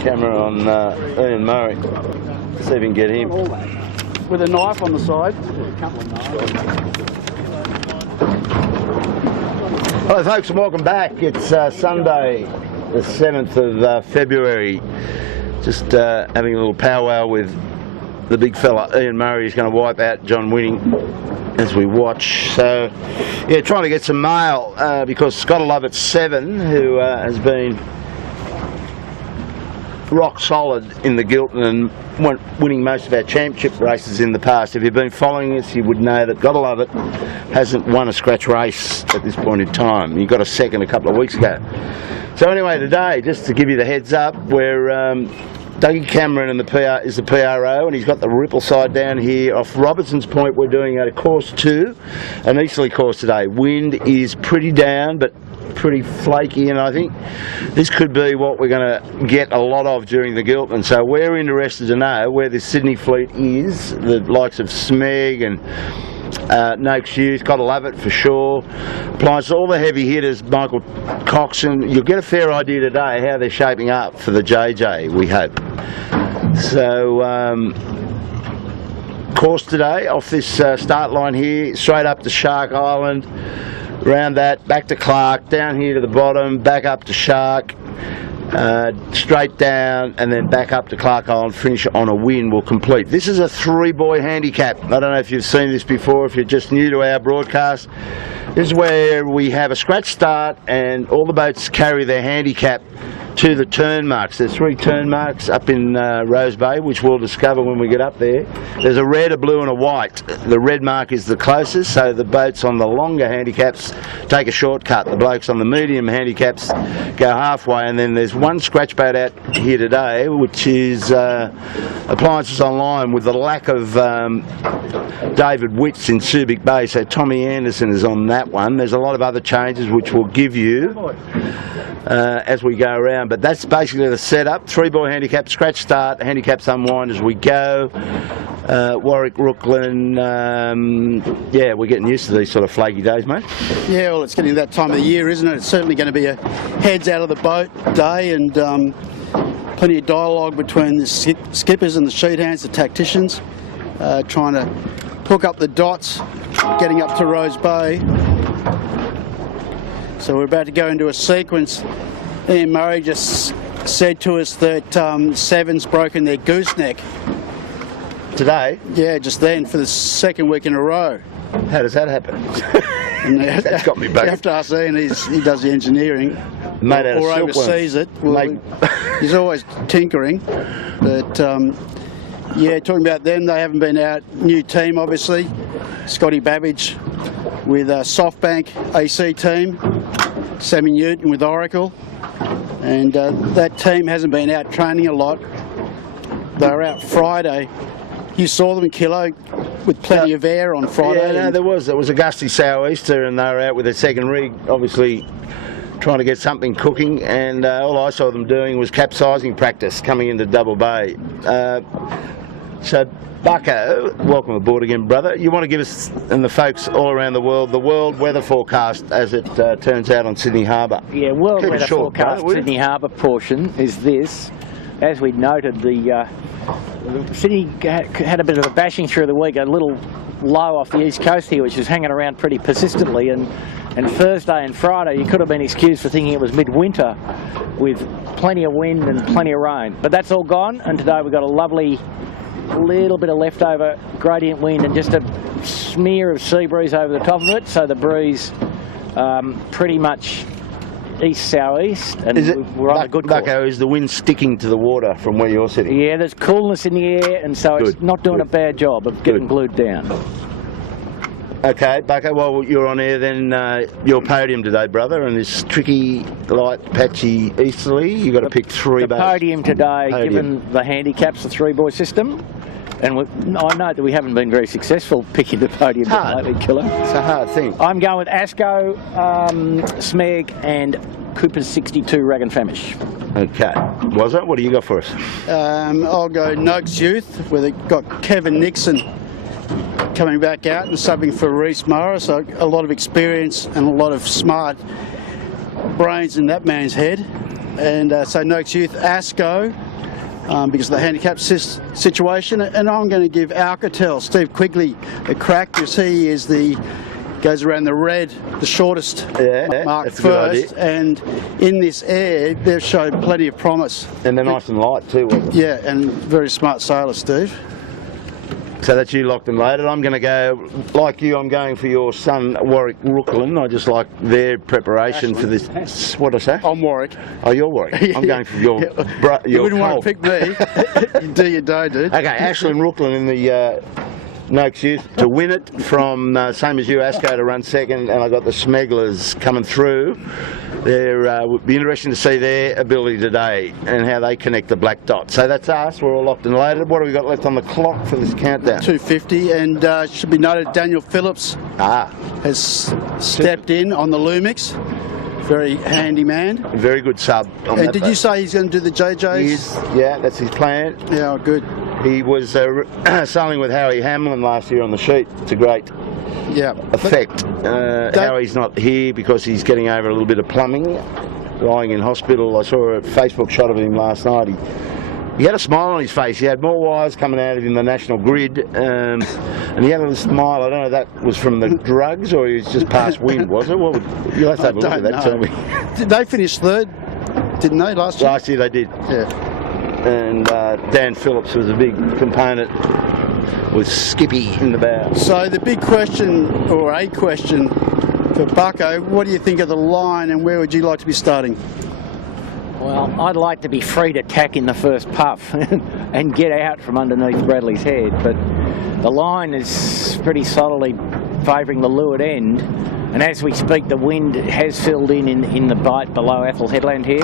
camera on Ian Murray. See if we can get him. With a knife on the side. Hello folks and welcome back. It's Sunday the 7th of February. Just having a little powwow with the big fella Ian Murray. Is going to wipe out John Winning as we watch. So yeah, trying to get some mail because Scott Love at 7, who has been rock solid in the Giltinan and winning most of our championship races in the past. If you've been following us, you would know that Gotta Love It hasn't won a scratch race at this point in time. He got a second a couple of weeks ago. So anyway, today, just to give you the heads up, we're Dougie Cameron and is the PRO, and he's got the ripple side down here off Robertson's Point. We're doing a course 2, an easterly course today. Wind is pretty down, but pretty flaky, and I think this could be what we're going to get a lot of during the Giltinan. So we're interested to know where this Sydney fleet is, the likes of Smeg and Noakes Youth. Gotta Love It for sure. Applies all the heavy hitters, Michael Coxon. You'll get a fair idea today how they're shaping up for the JJ, we hope. So course today off this start line here, straight up to Shark Island, round that, back to Clark, down here to the bottom, back up to Shark, straight down, and then back up to Clark Island, finish on a win will complete. This is a 3-boy handicap. I don't know if you've seen this before, if you're just new to our broadcast. This is where we have a scratch start and all the boats carry their handicap to the turn marks. There's 3 turn marks up in Rose Bay, which we'll discover when we get up there. There's a red, a blue and a white. The red mark is the closest, so the boats on the longer handicaps take a shortcut. The blokes on the medium handicaps go halfway, and then there's one scratch boat out here today, which is Appliances Online, with the lack of David Witts in Subic Bay, so Tommy Anderson is on that one. There's a lot of other changes which we'll give you as we go around, but that's basically the setup. 3-boy handicap, scratch start, handicaps unwind as we go. Warwick, Rooklyn, yeah, we're getting used to these sort of flaky days, mate. Yeah, well, it's getting that time of the year, isn't it? It's certainly going to be a heads out of the boat day, and plenty of dialogue between the skippers and the sheet hands, the tacticians, trying to hook up the dots, getting up to Rose Bay. So we're about to go into a sequence. Ian Murray just said to us that 7's broken their gooseneck. Today? Yeah, just then, for the 2nd week in a row. How does that happen? That's got me back. You have to ask Ian, he does the engineering. Made out of or oversees it. Well, he's always tinkering. But yeah, talking about them, they haven't been out. New team, obviously. Scotty Babbage with SoftBank AC team. Sammy Newton with Oracle. And that team hasn't been out training a lot. They were out Friday. You saw them, Kilo, with plenty of air on Friday. Yeah, no, there was. It was a gusty sou'easter, and they were out with their 2nd rig, obviously trying to get something cooking, and all I saw them doing was capsizing practice coming into Double Bay. So, Bucko, welcome aboard again, brother. You want to give us and the folks all around the world weather forecast as it turns out on Sydney Harbour? Yeah, world weather forecast, Sydney Harbour portion is this. As we noted, the Sydney had a bit of a bashing through the week, a little low off the east coast here, which is hanging around pretty persistently, and Thursday and Friday you could have been excused for thinking it was midwinter with plenty of wind and plenty of rain. But that's all gone, and today we've got a lovely little bit of leftover gradient wind and just a smear of sea breeze over the top of it, so the breeze pretty much east-southeast, and we're on a good course. Bucko, is the wind sticking to the water from where you're sitting? Yeah, there's coolness in the air, and so it's not doing a bad job of getting glued down. Okay, Bucko, while you're on air then, your podium today, brother, and this tricky, light, patchy easterly, you've got to pick 3 boats. The podium today, given the handicaps, the 3-boy system, and I know that we haven't been very successful picking the podium lately, Killer. It's a hard thing. I'm going with Asco, Smeg, and Cooper's 62 Rag and Famish. Okay. Was it? What do you got for us? I'll go Noakes Youth, where they've got Kevin Nixon coming back out and subbing for Reece Morris. So a lot of experience and a lot of smart brains in that man's head. And so Noakes Youth, Asco, because of the handicap situation, and I'm going to give Alcatel, Steve Quigley, a crack because he is goes around the red, the shortest mark first, and in this air they've showed plenty of promise. And they're nice and light too, wasn't it? Yeah, and very smart sailor, Steve. So that's you locked and loaded. I'm going to go, like you, I'm going for your son, Warwick Rooklyn. I just like their preparation for this. What did I say? I'm Warwick. Oh, you're Warwick. I'm going for your You wouldn't want to pick me. You do, you don't, dude. Okay, Ashley and Rooklyn in the Noakes Youth to win it from, same as you, Asco to run second, and I got the Smegglers coming through. There would be interesting to see their ability today and how they connect the black dot. So that's us. We're all locked and loaded. What have we got left on the clock for this countdown? 2:50, and should be noted Daniel Phillips has stepped in on the Lumix. Very handy man. Very good sub. And did you say he's going to do the JJs? Yeah, that's his plan. Yeah, good. He was sailing with Howie Hamlin last year on the sheet. It's a great effect. Howie's not here because he's getting over a little bit of plumbing, lying in hospital. I saw a Facebook shot of him last night. He had a smile on his face. He had more wires coming out of him than the national grid, and he had a little smile. I don't know if that was from the drugs or he was just past wind, was it? Well, you'll have to have a look at that, tell me. Did they finish third, didn't they, last year? Last year they did. Yeah. And Dan Phillips was a big component with Skippy in the bow. So the big question, or a question for Bucko, what do you think of the line and where would you like to be starting? Well, I'd like to be free to tack in the first puff and get out from underneath Bradley's head, but the line is pretty solidly favouring the leeward end, and as we speak the wind has filled in the bight below Athol Headland here,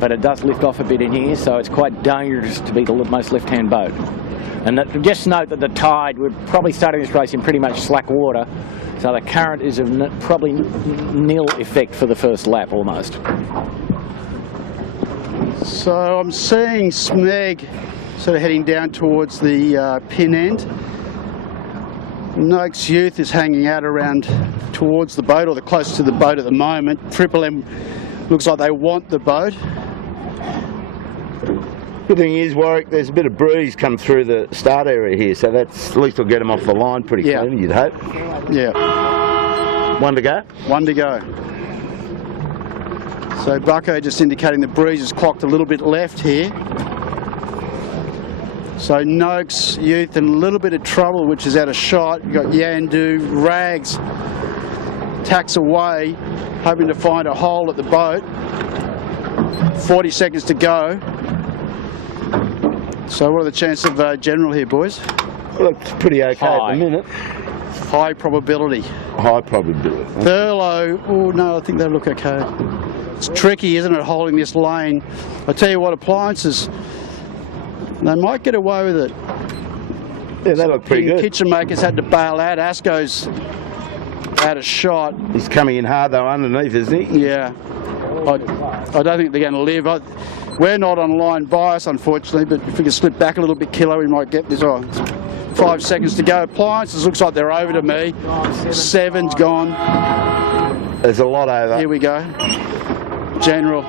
but it does lift off a bit in here, so it's quite dangerous to be the most left-hand boat. And just note that the tide, we're probably starting this race in pretty much slack water, so the current is of probably nil effect for the first lap almost. So I'm seeing Smeg sort of heading down towards the pin end. Noakes Youth is hanging out around towards the boat, or the close to the boat at the moment. Triple M looks like they want the boat. Good thing is, Warwick, there's a bit of breeze come through the start area here, so that's at least will get them off the line pretty clean, you'd hope. Yeah. One to go? One to go. So Bucko just indicating the breeze is clocked a little bit left here. So Noakes Youth in a little bit of trouble, which is out of shot. You've got Yandu, Rags, tacks away, hoping to find a hole at the boat. 40 seconds to go. So what are the chances of general here, boys? Looks pretty okay at the minute. High probability. High probability. Thurlow, oh no, I think they look okay. It's tricky, isn't it, holding this lane? I tell you what, Appliances, they might get away with it. Yeah, they look pretty good. Kitchen Makers had to bail out. Asco's out of shot. He's coming in hard though underneath, isn't he? Yeah. I don't think they're going to live. We're not on line bias, unfortunately, but if we can slip back a little bit, Kilo, we might get this on. 5 seconds to go. Appliances looks like they're over to me. 7's gone. There's a lot over. Here we go. General.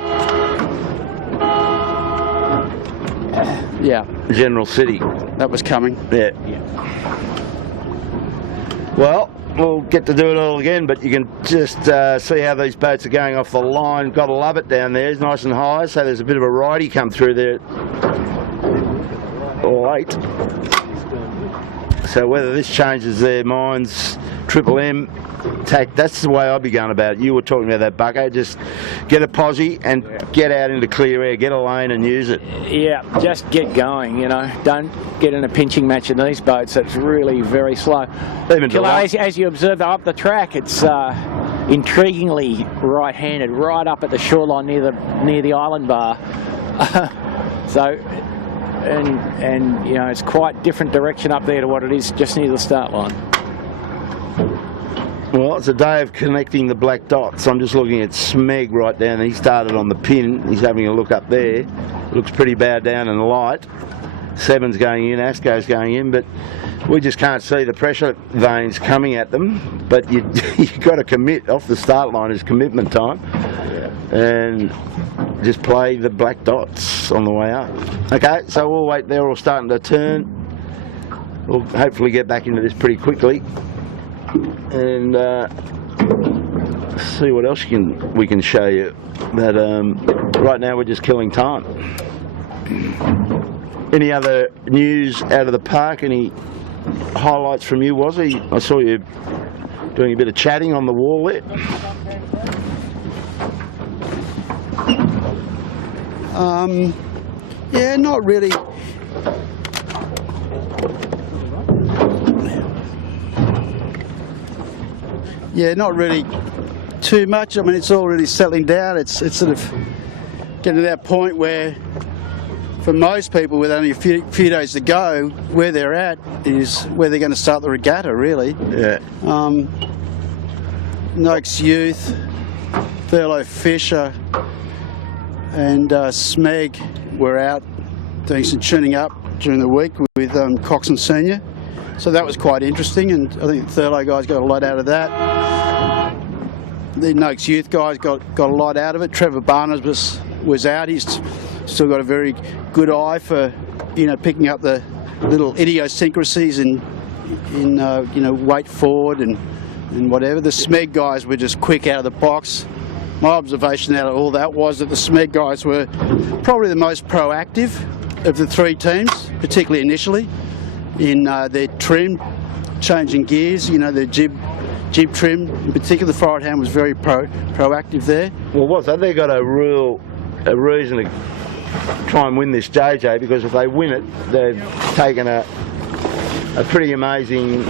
Yeah. General City. That was coming. Yeah. Well, we'll get to do it all again, but you can just see how these boats are going off the line. Got to love it down there. It's nice and high, so there's a bit of a ridey come through there late. So whether this changes their minds, Triple M tack, that's the way I'd be going about it. You were talking about that, Bucko. Just get a posse and get out into clear air, get a lane and use it. Yeah, just get going, you know. Don't get in a pinching match in these boats. It's really very slow. Even as you observe up the track, it's intriguingly right-handed, right up at the shoreline near the island bar. So, and you know, it's quite different direction up there to what it is just near the start line. Well, it's a day of connecting the black dots. I'm just looking at Smeg right down. He started on the pin. He's having a look up there. Looks pretty bowed down and light. 7's going in, Asco's going in, but we just can't see the pressure veins coming at them. But you've got to commit off the start line. Is commitment time. And just play the black dots. box on the way up. Okay, so we'll wait there, all starting to turn. We'll hopefully get back into this pretty quickly and see what else we can show you. But right now we're just killing time. Any other news out of the park? Any highlights from you, Wazzy? I saw you doing a bit of chatting on the wall there. Yeah, not really. Yeah, not really too much. I mean, it's all really settling down. It's sort of getting to that point where, for most people, with only a few days to go, where they're at is where they're going to start the regatta, really. Yeah. Noakes Youth, Thurlow Fisher, and Smeg were out doing some tuning up during the week with Coxon Senior. So that was quite interesting, and I think the Thurlow guys got a lot out of that. The Noakes Youth guys got a lot out of it. Trevor Barnabas was out. He's still got a very good eye for, picking up the little idiosyncrasies in weight forward and whatever. The Smeg guys were just quick out of the box. My observation out of all that was that the Smeg guys were probably the most proactive of the three teams, particularly initially, in their trim, changing gears, their jib trim. In particular, the forward hand was very proactive there. Well, what's that? They got a reason to try and win this JJ, because if they win it, they've taken a pretty amazing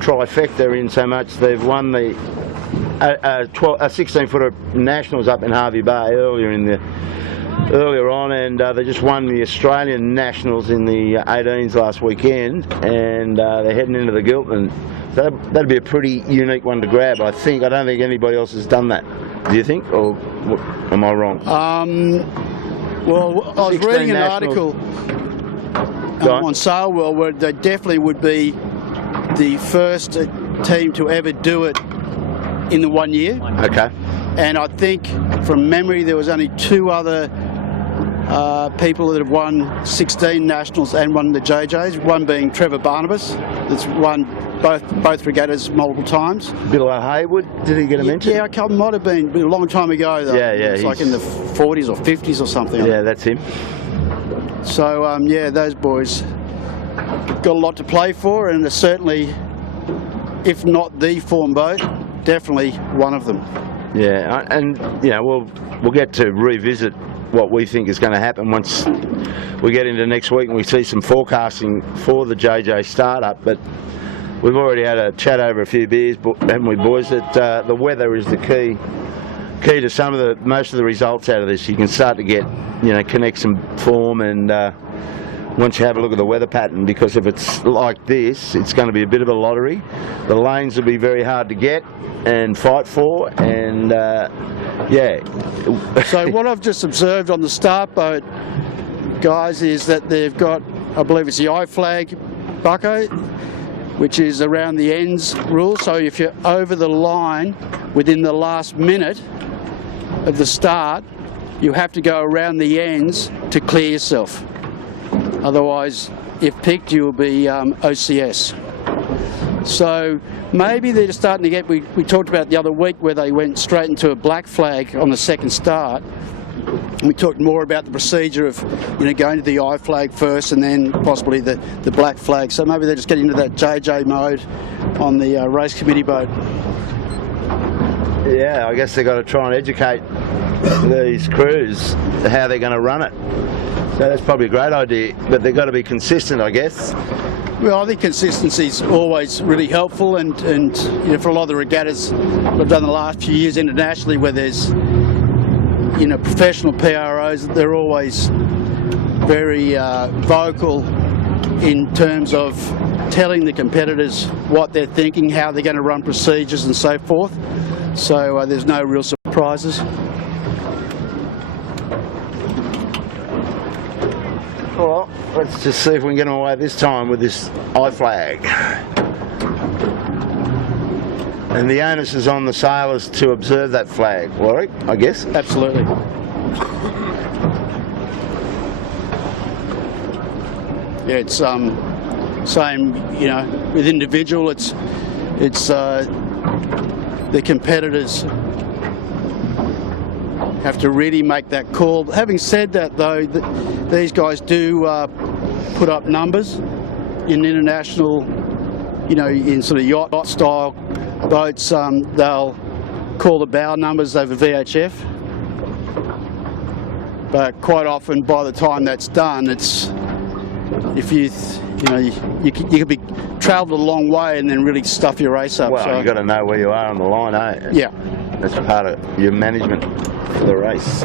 trifecta, in so much they've won the 16-footer nationals up in Harvey Bay earlier on, and they just won the Australian nationals in the 18s last weekend, and they're heading into the Giltinan. So that'd be a pretty unique one to grab, I think. I don't think anybody else has done that. Do you think, or am I wrong? Well, I was reading an article on Sail World where they definitely would be the first team to ever do it in the 1 year. Okay. And I think, from memory, there was only two other people that have won 16 nationals and won the JJs. One being Trevor Barnabas, that's won both regattas multiple times. Bill Haywood, did he get a mention? Yeah, it might have been a long time ago though. Yeah. It's like in the 40s or 50s or something. Yeah, that's him. So yeah, those boys got a lot to play for, and they're certainly, if not the form boat, definitely one of them. Yeah, and we'll get to revisit what we think is going to happen once we get into next week and we see some forecasting for the JJ startup. But we've already had a chat over a few beers, haven't we, boys? That the weather is the key to most of the results out of this. You can start to get connect some form, and once you have a look at the weather pattern, because if it's like this, it's going to be a bit of a lottery. The lanes will be very hard to get and fight for, and yeah. So what I've just observed on the start boat, guys, is that they've got, I believe it's the I flag bucko, which is around the ends rule. So if you're over the line within the last minute of the start, you have to go around the ends to clear yourself. Otherwise, if picked, you will be OCS. So maybe they're starting to get, we talked about the other week where they went straight into a black flag on the second start. We talked more about the procedure of going to the I flag first and then possibly the black flag. So maybe they're just getting into that JJ mode on the race committee boat. Yeah, I guess they've got to try and educate these crews how they're going to run it. So that's probably a great idea, but they've got to be consistent, I guess. Well, I think consistency is always really helpful, and for a lot of the regattas we've done the last few years internationally, where there's professional PROs, they're always very vocal in terms of telling the competitors what they're thinking, how they're going to run procedures and so forth. So there's no real surprises. Well, let's just see if we can get them away this time with this I flag. And the onus is on the sailors to observe that flag, Warwick, I guess. Absolutely. Yeah, it's same, you know, with individual, it's the competitors have to really make that call. Having said that, though, these guys do put up numbers in international, you know, in sort of yacht style boats. They'll call the bow numbers over VHF, but quite often by the time that's done, it's if you know you could be travelled a long way and then really stuff your race up. Well, so, you've got to know where you are on the line, eh? yeah. That's part of your management for the race.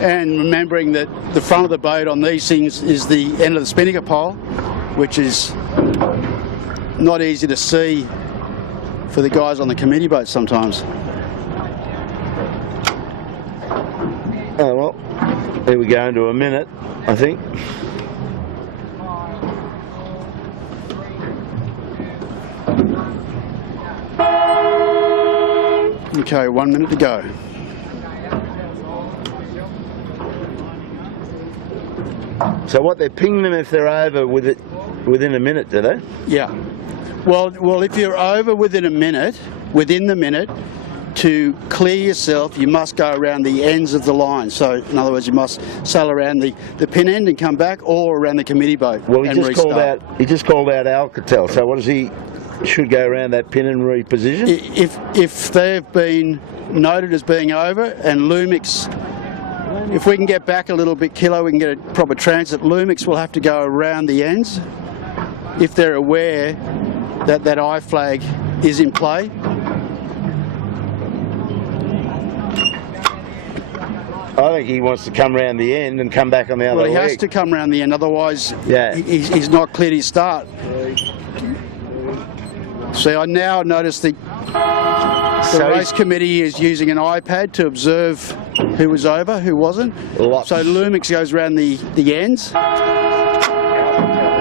And remembering that the front of the boat on these things is the end of the spinnaker pole, which is not easy to see for the guys on the committee boat sometimes. Oh well, here we go into a minute, I think. Okay, 1 minute to go. So what, they're pinging them if they're over within a minute, do they? Yeah. Well, if you're over within the minute, to clear yourself, you must go around the ends of the line. So, in other words, you must sail around the pin end and come back, or around the committee boat. Well, he and just restart. called out Alcatel. So what does he should go around that pin and reposition? If they've been noted as being over, and Lumix, if we can get back a little bit, Kilo, we can get a proper transit. Lumix will have to go around the ends if they're aware that that I flag is in play. I think he wants to come round the end and come back on the other leg. Well, he has to come round the end, otherwise yeah. he's not cleared his start. See, I now notice the race committee is using an iPad to observe who was over, who wasn't. Lots. So Lumix goes around the ends.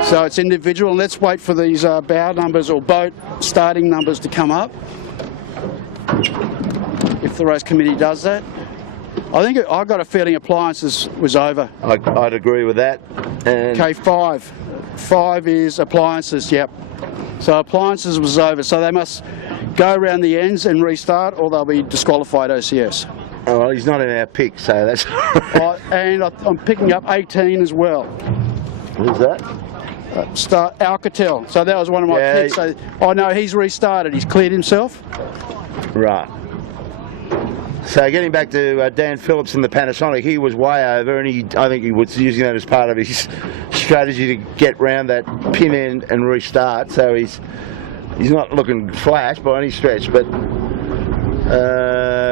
So it's individual. Let's wait for these bow numbers or boat starting numbers to come up. If the race committee does that. I've got a feeling appliances was over. I'd agree with that. And Okay, 5. 5 is appliances, yep. So appliances was over, so they must go around the ends and restart, or they'll be disqualified OCS. oh, well, he's not in our pick, so that's. And I'm picking up 18 as well. Who's that? Start Alcatel. So that was one of my Yeah, picks. So I know he's restarted. He's cleared himself. Right. So getting back to Dan Phillips in the Panasonic, he was way over, and I think he was using that as part of his strategy to get round that pin end and restart. So he's not looking flash by any stretch, but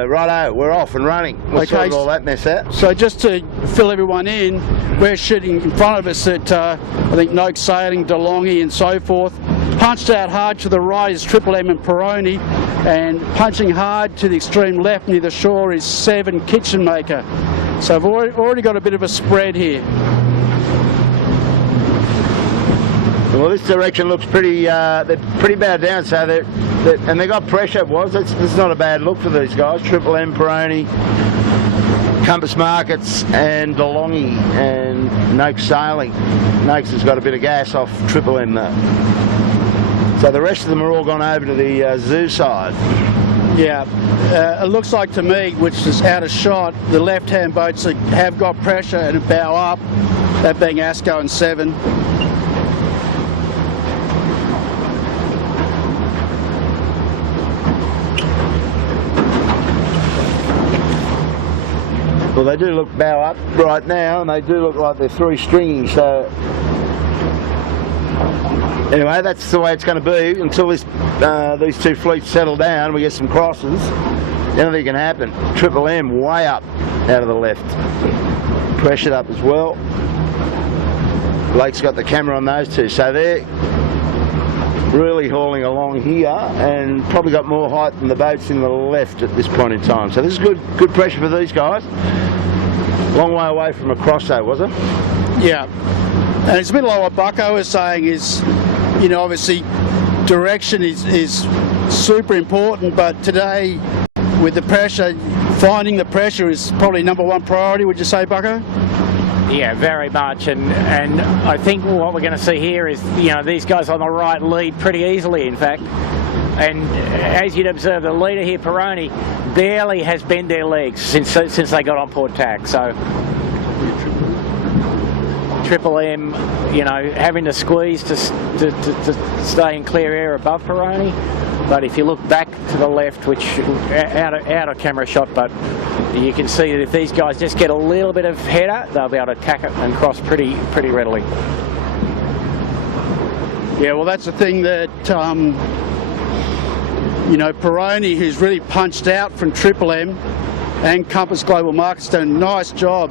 righto, we're off and running. We'll sort all that mess out. So just to fill everyone in, we're shooting in front of us at I think Noak Sailing, DeLonghi and so forth. Punched out hard to the right is Triple M and Peroni, and punching hard to the extreme left near the shore is 7 Kitchen Maker. So I've already got a bit of a spread here. Well, this direction looks pretty. They're pretty bad down, so and they got pressure. This is not a bad look for these guys. Triple M, Peroni, Compass Markets, and DeLonghi, and Noakes Sailing. Noakes has got a bit of gas off Triple M though. So the rest of them are all gone over to the zoo side. Yeah, it looks like to me, which is out of shot, the left-hand boats have got pressure and bow up, that being Asco and 7. Well, they do look bow up right now, and they do look like they're 3-stringing, so anyway, that's the way it's going to be until these two fleets settle down. We get some crosses. Anything can happen. Triple M way up out of the left. Pressured up as well. Blake's got the camera on those two, so they're really hauling along here and probably got more height than the boats in the left at this point in time. So this is good pressure for these guys. Long way away from a cross though, was it? Yeah. And it's a bit like what Bucko was saying is, you know, obviously direction is super important, but today with the pressure, finding the pressure is probably #1 priority, would you say, Bucko? Yeah, very much, and I think what we're going to see here is, you know, these guys on the right lead pretty easily, in fact. And as you'd observe, the leader here, Peroni, barely has bent their legs since they got on port tack. So Triple M, you know, having to squeeze to stay in clear air above Peroni. But if you look back to the left, which out of camera shot, but you can see that if these guys just get a little bit of header, they'll be able to tack it and cross pretty readily. Yeah, well, that's the thing that you know, Peroni, who's really punched out from Triple M, and Compass Global Markets, done a nice job.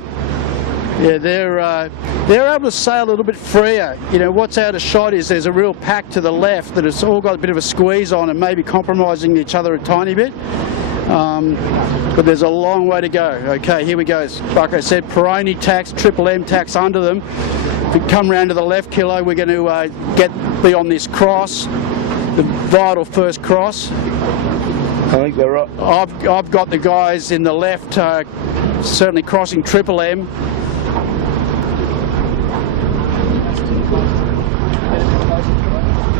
Yeah, they're able to sail a little bit freer. You know, what's out of shot is there's a real pack to the left that has all got a bit of a squeeze on and maybe compromising each other a tiny bit. But there's a long way to go. Okay, here we go. Like I said, Peroni tacks, Triple M tacks under them. If we come round to the left, Kilo, we're going to be on this cross, the vital first cross. I think they're right. I've got the guys in the left certainly crossing Triple M.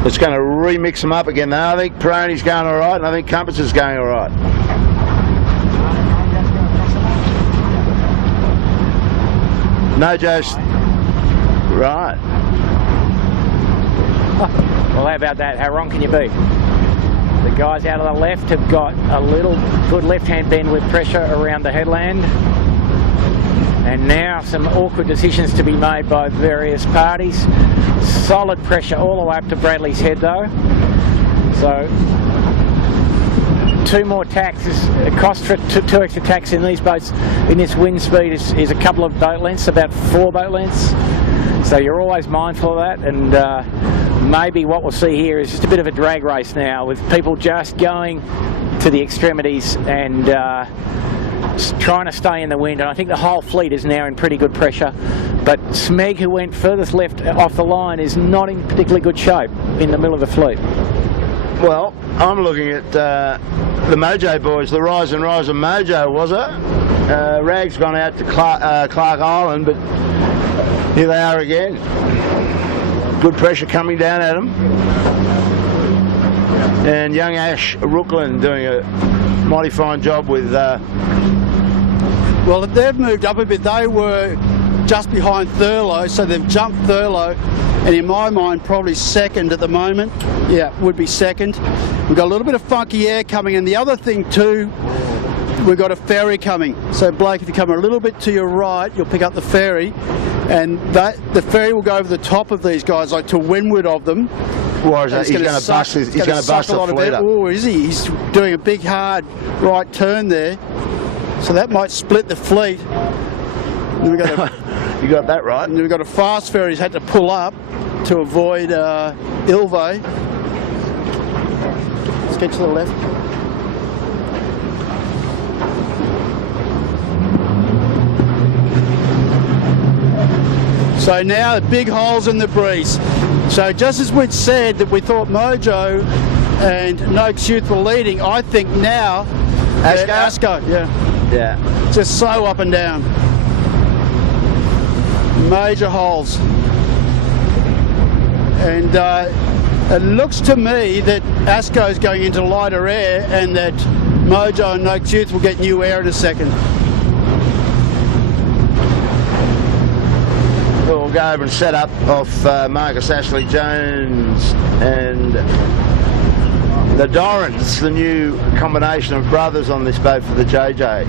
It's going to remix them up again though. I think Peroni's going all right, and I think Compass is going all right. Mojo's right. Well, how about that? How wrong can you be? The guys out of the left have got a little good left-hand bend with pressure around the headland. And now some awkward decisions to be made by various parties. Solid pressure all the way up to Bradley's head though. So 2 more tacks, the cost for two extra tacks in these boats in this wind speed is a couple of boat lengths, about 4 boat lengths. So you're always mindful of that, and maybe what we'll see here is just a bit of a drag race now with people just going to the extremities and trying to stay in the wind, and I think the whole fleet is now in pretty good pressure. But Smeg, who went furthest left off the line, is not in particularly good shape in the middle of the fleet. Well, I'm looking at the Mojo boys, the Rise and Mojo, was it? Rag's gone out to Clark Island, but here they are again. Good pressure coming down at them. And young Ash Rooklyn doing a mighty fine job with... Well, they've moved up a bit. They were just behind Thurlow, so they've jumped Thurlow, and in my mind probably second at the moment. Yeah, would be second. We've got a little bit of funky air coming, and the other thing too, we've got a ferry coming. So Blake, if you come a little bit to your right, you'll pick up the ferry, and the ferry will go over the top of these guys, like to windward of them. Why is that? He's going to bust the fleet up. Oh, is he? He's doing a big hard right turn there. So that might split the fleet. We've got you got that right. And we've got a fast ferry he's had to pull up to avoid Ilve. Let's get to the left. So now the big holes in the breeze. So just as we'd said that we thought Mojo and Noakes Youth were leading, I think now Asco, yeah, just so up and down. Major holes. And it looks to me that Asco's going into lighter air and that Mojo and Noakes Youth will get new air in a second. We'll go over and set up off Marcus Ashley Jones and the Dorrans, the new combination of brothers on this boat for the JJ.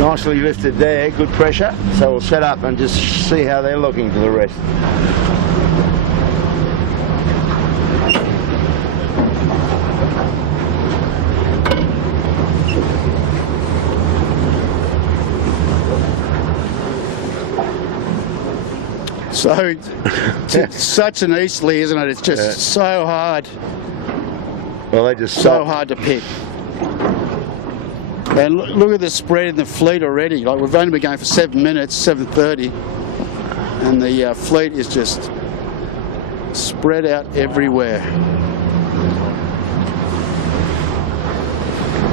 Nicely lifted there, good pressure. So we'll set up and just see how they're looking for the rest. So, it's such an easterly, isn't it? It's just so hard. Well, they just so hard to pick. And look at the spread in the fleet already. Like, we've only been going for 7 minutes, 7:30, and the fleet is just spread out everywhere.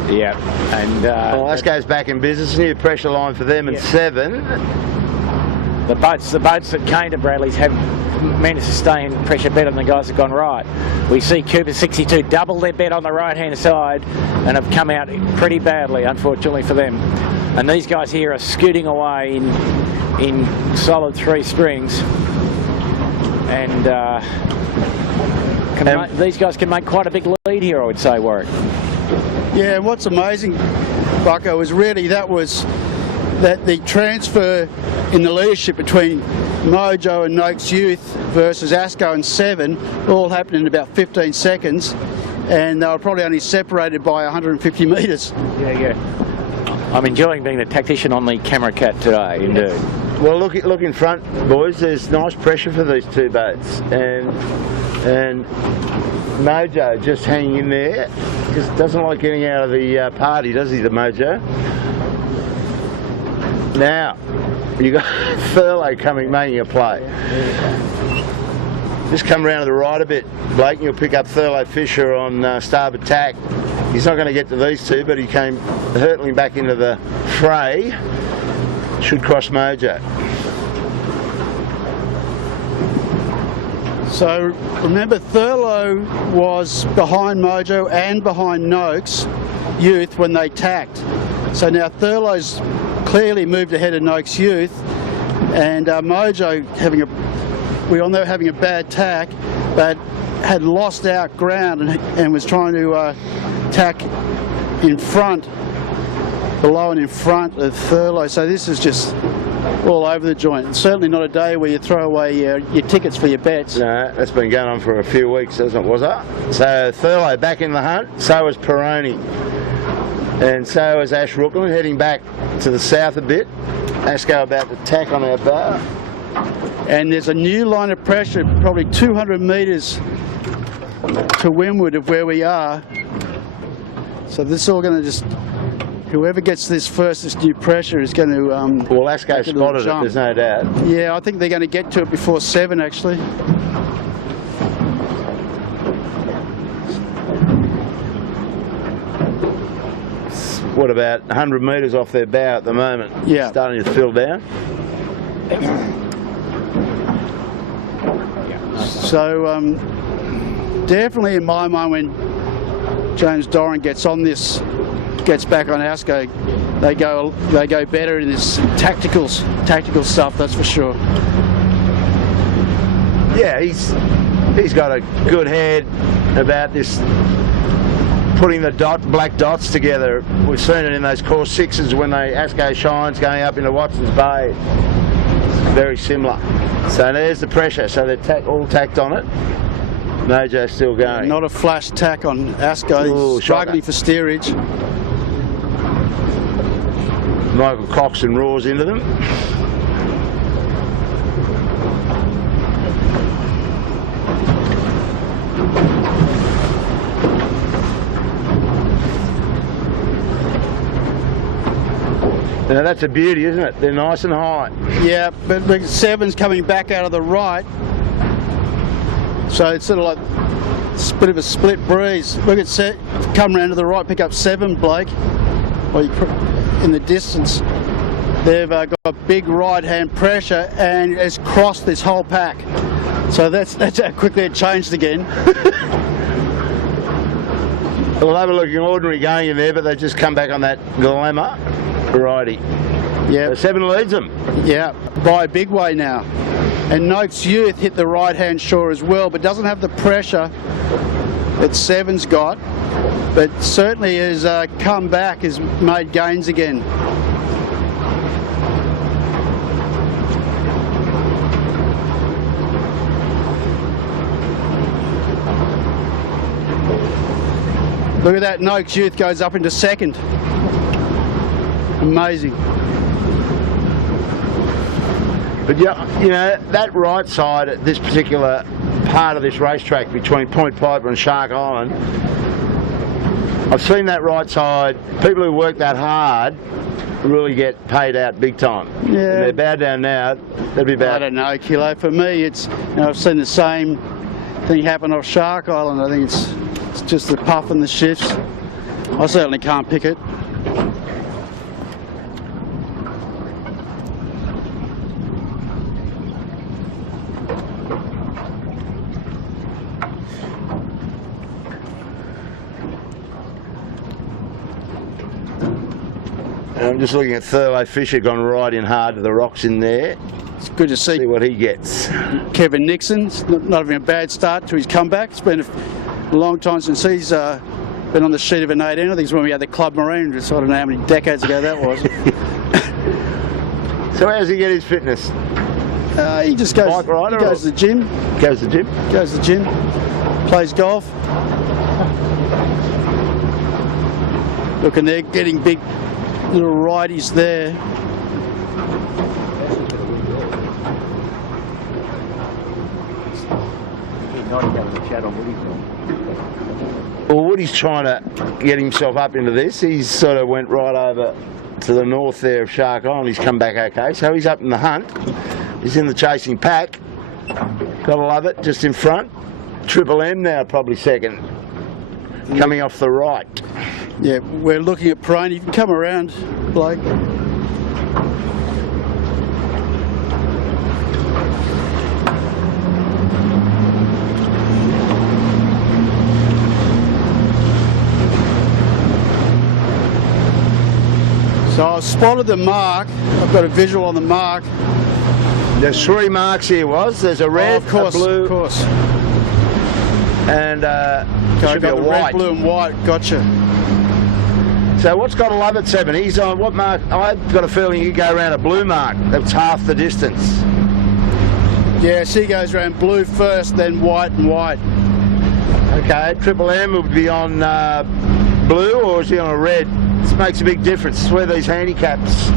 Yeah, and well, Lasco's back in business. New pressure line for them, and 7. the boats that came to Bradley's have managed to stay in pressure better than the guys that have gone right. We see Cooper 62 double their bet on the right-hand side and have come out pretty badly, unfortunately for them. And these guys here are scooting away in solid 3 strings. And these guys can make quite a big lead here, I would say, Warwick. Yeah, and what's amazing, Bucko, is really that the transfer in the leadership between Mojo and Noakes Youth versus Asco and Seven all happened in about 15 seconds, and they were probably only separated by 150 metres. Yeah. I'm enjoying being the tactician on the camera cat today, indeed. Well, look in front, boys. There's nice pressure for these 2 boats, and Mojo just hanging in there because doesn't like getting out of the party, does he, the Mojo? Now you got Thurlow making a play. Just come around to the right a bit, Blake, and you'll pick up Thurlow Fisher on starboard tack. He's not going to get to these 2, but he came hurtling back into the fray. Should cross Mojo. So remember, Thurlow was behind Mojo and behind Noakes Youth when they tacked. So now Thurlow's clearly moved ahead of Noakes Youth, and Mojo we all know having a bad tack, but had lost out ground and was trying to tack in front, below and in front of Thurlow. So this is just all over the joint. It's certainly not a day where you throw away your tickets for your bets. No, that's been going on for a few weeks, hasn't it, was it? So Thurlow back in the hunt, so is Peroni. And so is Ash Rooklyn, heading back to the south a bit. Asco about to tack on our bar. And there's a new line of pressure, probably 200 metres to windward of where we are. So this is all going to just, whoever gets this new pressure is going to... well, Asco spotted it, there's no doubt. Yeah, I think they're going to get to it before 7, actually. What, about 100 metres off their bow at the moment? Yeah. Starting to fill down. So definitely in my mind, when James Doran gets on this, gets back on Asco, they go better in this tactical stuff, that's for sure. Yeah, he's got a good head about this, putting the black dots together. We've seen it in those course 6s when Asco shines going up into Watson's Bay. It's very similar. So there's the pressure. So they're all tacked on it. Mojo's still going. Not a flash tack on Asco. He's struggling for steerage. Michael Coxon roars into them. Now that's a beauty, isn't it? They're nice and high. Yeah, but the 7's coming back out of the right. So it's sort of like a bit of a split breeze. Look at come around to the right, pick up 7, Blake. In the distance, they've got big right-hand pressure and it's crossed this whole pack. So that's how quickly it changed again. Well, they were looking ordinary going in there, but they just come back on that dilemma. Righty. Yeah. So 7 leads them. Yeah, by a big way now. And Noakes Youth hit the right-hand shore as well, but doesn't have the pressure that 7's got. But certainly has come back, has made gains again. Look at that, Noakes Youth goes up into 2nd. Amazing. But yeah, you know, that right side at this particular part of this racetrack between Point Piper and Shark Island, I've seen that right side, people who work that hard really get paid out big time. Yeah. And they're bowed down now, they'd be bad. I don't know, Kilo. For me, it's, I've seen the same thing happen off Shark Island. I think it's just the puff and the shifts. I certainly can't pick it. I'm just looking at Thurlow Fisher, gone right in hard to the rocks in there. It's good to see what he gets. Kevin Nixon's not having a bad start to his comeback. It's been a long time since he's been on the sheet of an 18. I think it's when we had the Club Marine. I don't know how many decades ago that was. So how does he get his fitness? He just goes. Bike rider, he goes to the gym. Goes to the gym. Goes to the gym. Plays golf. Look, and they're getting big little righties there. Well, Woody's trying to get himself up into this. He's sort of went right over to the north there of Shark Island. He's come back okay, so he's up in the hunt. He's in the chasing pack. Gotta love it, just in front. Triple M now probably second, coming off the right. Yeah, we're looking at Perrone. You can come around, Blake. So I've spotted the mark. I've got a visual on the mark. There's 3 marks here, There's a red, of course, a blue, of course. And should be a the white. red, blue and white, gotcha. So what's got to love at 7? He's on what mark? I've got a feeling you go around a blue mark. That's half the distance. Yeah, so he goes around blue first, then white and white. Okay, Triple M would be on blue, or is he on a red? This makes a big difference. It's where these handicaps.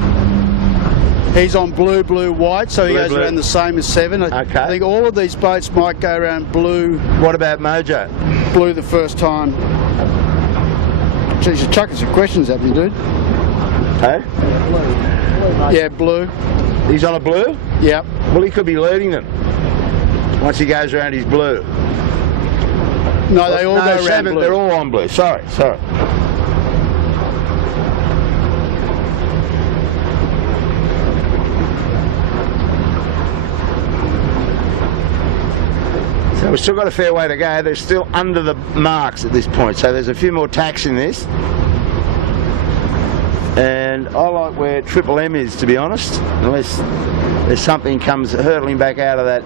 He's on blue, blue, white, so he goes blue. around the same as 7. Okay. I think all of these boats might go around blue. What about Mojo? Blue the first time. Geez, you're chucking some questions at me, dude. Hey? Yeah, blue. He's on a blue? Yep. Well, he could be leading them once he goes around his blue. No, they all go around 7, blue. they're all on blue. Sorry. So we've still got a fair way to go. They're still under the marks at this point, so there's a few more tacks in this. And I like where Triple M is, to be honest, unless there's something comes hurtling back out of that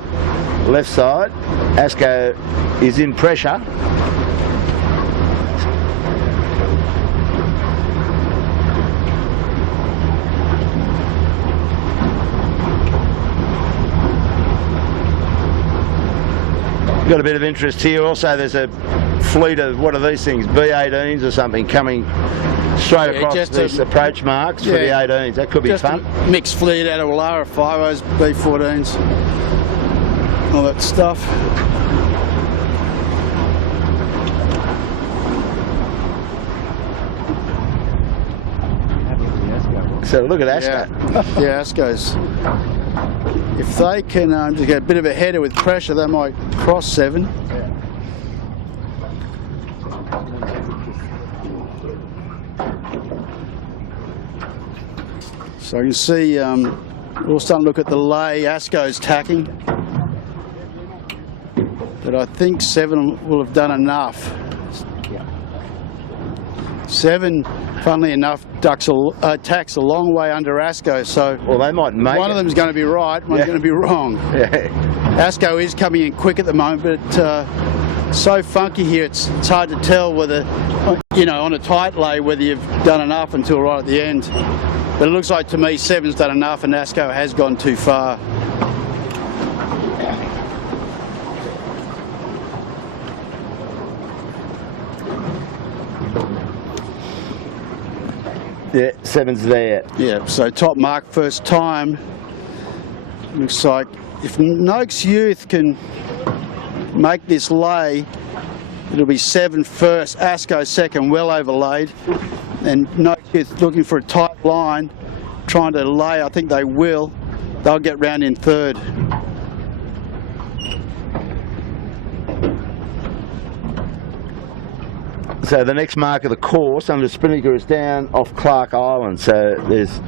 left side. Asco is in pressure. Got a bit of interest here. Also, there's a fleet of, what are these things, B18s or something, coming straight across these approach marks for the 18s. That could be fun. Mixed fleet out of Wallara, 5s, B14s, all that stuff. So look at Asco. Yeah, Asco's. If they can just get a bit of a header with pressure, they might cross 7. So you can see, we'll start to look at the lay. Asco's tacking. But I think 7 will have done enough. 7, funnily enough, tacks a long way under Asco, so well, they might make one of them's going to be right, one's going to be wrong. Yeah. Asco is coming in quick at the moment, but so funky here, it's hard to tell whether, on a tight lay, whether you've done enough until right at the end. But it looks like to me 7's done enough and Asco has gone too far. Yeah, 7's there. Yeah, so top mark first time. Looks like if Noakes Youth can make this lay, it'll be 7 first, Asco second, well overlaid. And Noakes Youth looking for a tight line, trying to lay, I think they will. They'll get round in 3rd. So the next mark of the course under Spinnaker is down off Clark Island. So there's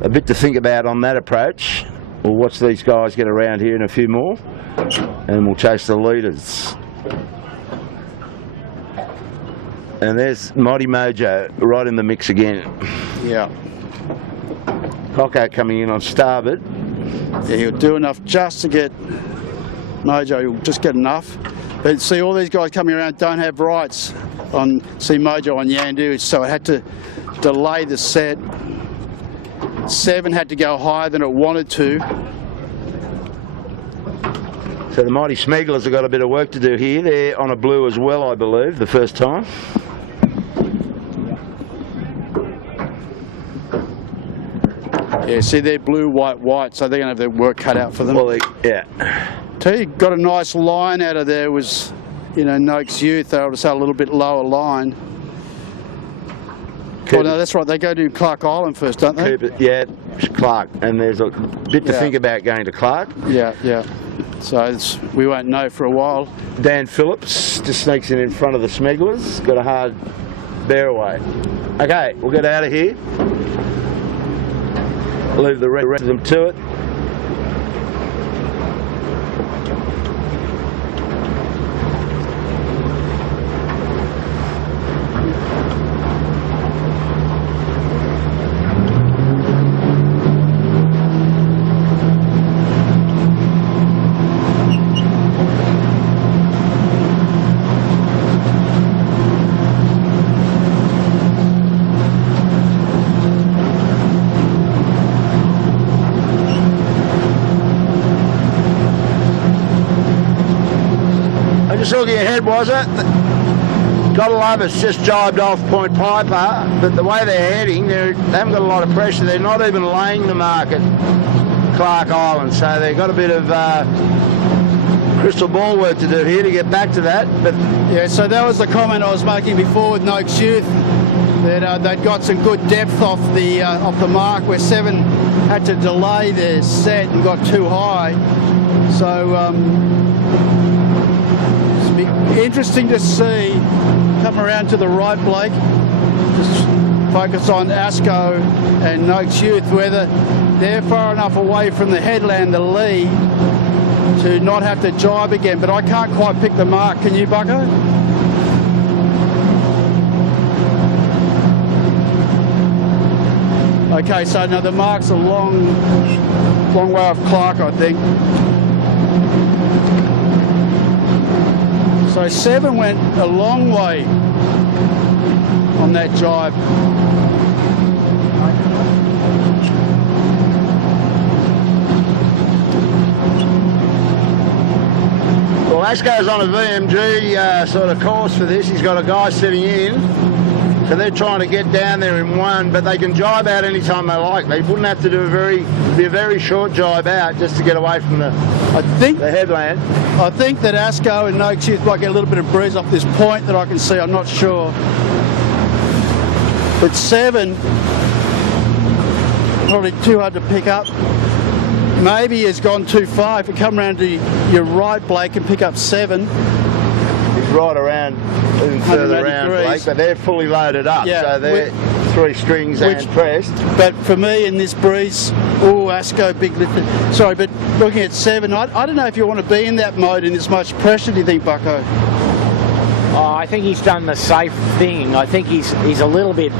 a bit to think about on that approach. We'll watch these guys get around here in a few more and we'll chase the leaders. And there's Mighty Mojo right in the mix again. Yeah. Rocco coming in on starboard. Yeah, he'll do enough just to get Mojo. He'll just get enough. But see, all these guys coming around don't have rights on Mojo on Yandu, so it had to delay the set. 7 had to go higher than it wanted to. So the Mighty Smegglers have got a bit of work to do here. They're on a blue as well, I believe, the first time. Yeah, see, they're blue, white, white, so they're going to have their work cut out for them. Well, yeah. Tell you, got a nice line out of there. Was, you know, Noakes Youth. They ought to say a little bit lower line. Oh no, that's right. They go to Clark Island first, don't they? Yeah, Clark, and there's a bit to think about going to Clark. Yeah, yeah. So we won't know for a while. Dan Phillips just sneaks in front of the Smegglers. Got a hard bear away. Okay, we'll get out of here. Leave the rest of them to it. Just looking ahead, was it? Gotta love it's just jibed off Point Piper, but the way they're heading, they haven't got a lot of pressure. They're not even laying the mark at Clark Island, so they've got a bit of crystal ball work to do here to get back to that. But yeah, so that was the comment I was making before with Noakes Youth, that they'd got some good depth off the mark, where 7 had to delay their set and got too high. So interesting to see, come around to the right, Blake, just focus on Asco and Noakes Youth, whether they're far enough away from the headland, the lee, to not have to jibe again. But I can't quite pick the mark. Can you, Bucko? Okay, so now the mark's a long way off Clark, I think. So 7 went a long way on that jibe. well, Asco's on a VMG sort of course for this. He's got a guy sitting in, so they're trying to get down there in 1, but they can jibe out any time they like. They wouldn't have to do be a very short jibe out just to get away from the headland. I think that Asco and Noakes Youth might get a little bit of breeze off this point that I can see. I'm not sure. But 7, probably too hard to pick up. Maybe has gone too far. If you come around to your right, Blake, and pick up 7. He's right around, even further around, Blake, but they're fully loaded up, so they're 3 strings and pressed. But for me, in this breeze, Asco, big lifted. Sorry, but looking at 7, I don't know if you want to be in that mode in this much pressure, do you think, Bucko? Oh, I think he's done the safe thing. I think he's a little bit,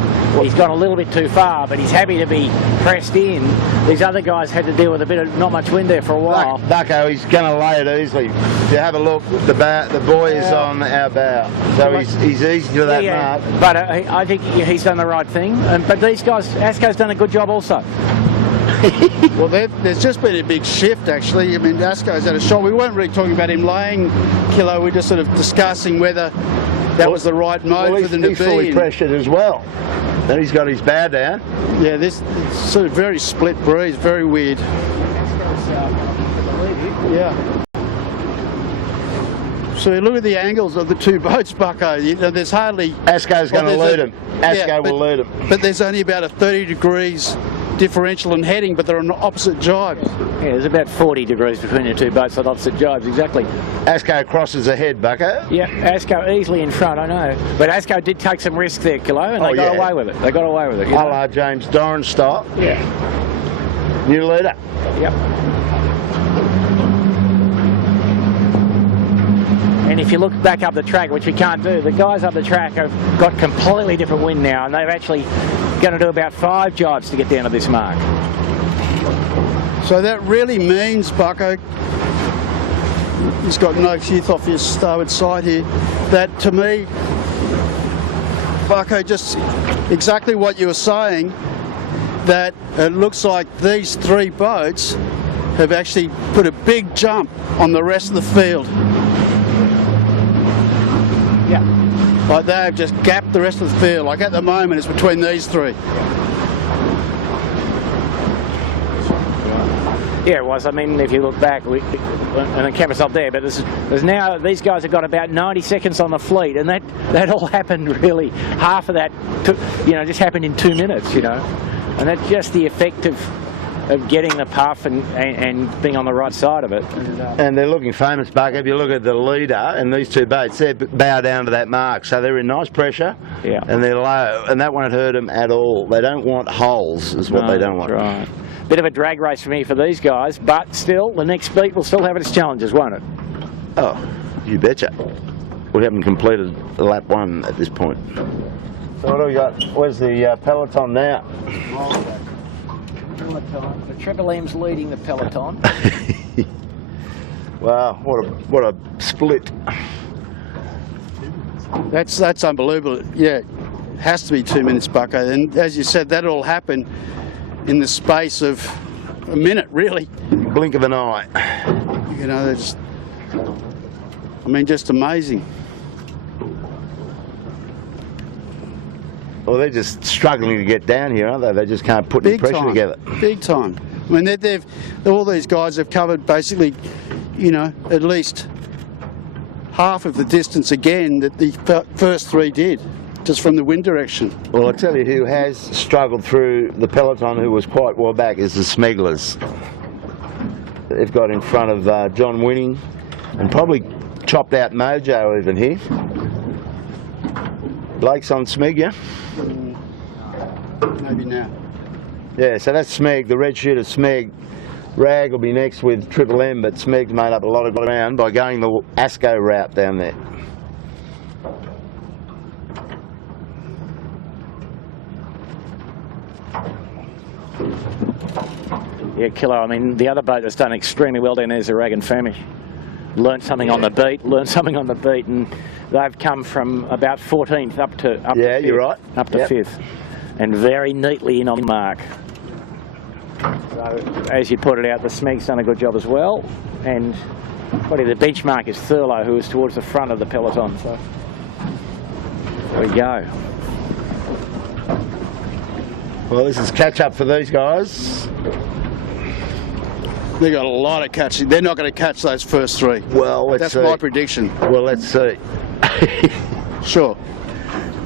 he's gone a little bit too far, but he's happy to be pressed in. These other guys had to deal with a bit of not much wind there for a while. Bucko, he's going to lay it easily. If you have a look, the boy is on our bow, so he's easy to that mark. But I think he's done the right thing. But these guys, Asco's done a good job also. Well, there's just been a big shift, actually. I mean, Asco's had a shot. We weren't really talking about him laying, Kilo. We're just sort of discussing whether that was the right mode for them to be. He's fully pressured as well. And he's got his bow down. Yeah, this sort of very split breeze, very weird. Yeah. So look at the angles of the 2 boats, Bucko. You know, there's hardly... Asco's going to lead him. Asco will lead him. But there's only about a 30 degrees differential in heading, but they're on opposite jibes. Yeah, there's about 40 degrees between the 2 boats on opposite jibes, exactly. Asco crosses ahead, Bucko. Yeah, Asco easily in front, I know. But Asco did take some risk there, Kilo, and they got away with it. They got away with it. A la James Doran style. Yeah. New leader. Yep. And if you look back up the track, which you can't do, the guys up the track have got completely different wind now, and they're actually going to do about 5 jibes to get down to this mark. So that really means, Bucko, he's got no youth off his starboard side here, that to me, Bucko, just exactly what you were saying, that it looks like these 3 boats have actually put a big jump on the rest of the field. Yeah. Like they've just gapped the rest of the field. Like at the moment it's between these 3. Yeah, it was. I mean, if you look back, and the camera's not there, but there's now, these guys have got about 90 seconds on the fleet, and that all happened really, half of that, just happened in 2 minutes, And that's just the effect of getting the puff and being on the right side of it. And they're looking famous, Buck. If you look at the leader and these 2 boats, they bow down to that mark, so they're in nice pressure. Yeah. And they're low, and that won't hurt them at all. They don't want holes, is what they don't want. Right. Bit of a drag race for me for these guys, but still, the next beat will still have its challenges, won't it? Oh, you betcha. We haven't completed lap 1 at this point. So what do we got? Where's the peloton now? The Triple M's leading the peloton. Wow, what a split. That's unbelievable. Yeah, it has to be 2 minutes, Bucko. And as you said, that all happened in the space of a minute, really. Blink of an eye. That's, just amazing. Well, they're just struggling to get down here, aren't they? They just can't put any pressure together. Big time. I mean, all these guys have covered basically, at least half of the distance again that the first 3 did, just from the wind direction. Well, I'll tell you who has struggled through the peloton, who was quite well back, is the Smegglers. They've got in front of John Winning and probably chopped out Mojo even here. Blake's on Smeg, yeah? Maybe now. Yeah, so that's Smeg, the red shooter Smeg. Rag will be next with Triple M, but Smeg's made up a lot of ground by going the ASCO route down there. Yeah, Kilo, I mean, the other boat that's done extremely well down there is the Rag and Famish. Learned something on the beat, and they've come from about 14th up to 5th, you're right. Up to 5th, and very neatly in on the mark. So, as you put it out, the Smeg's done a good job as well, and probably the benchmark is Thurlow, who is towards the front of the peloton. So there we go. Well, this is catch up for these guys. They've got a lot of catching. They're not going to catch those first 3. Well, that's my prediction. Well, let's see. Sure.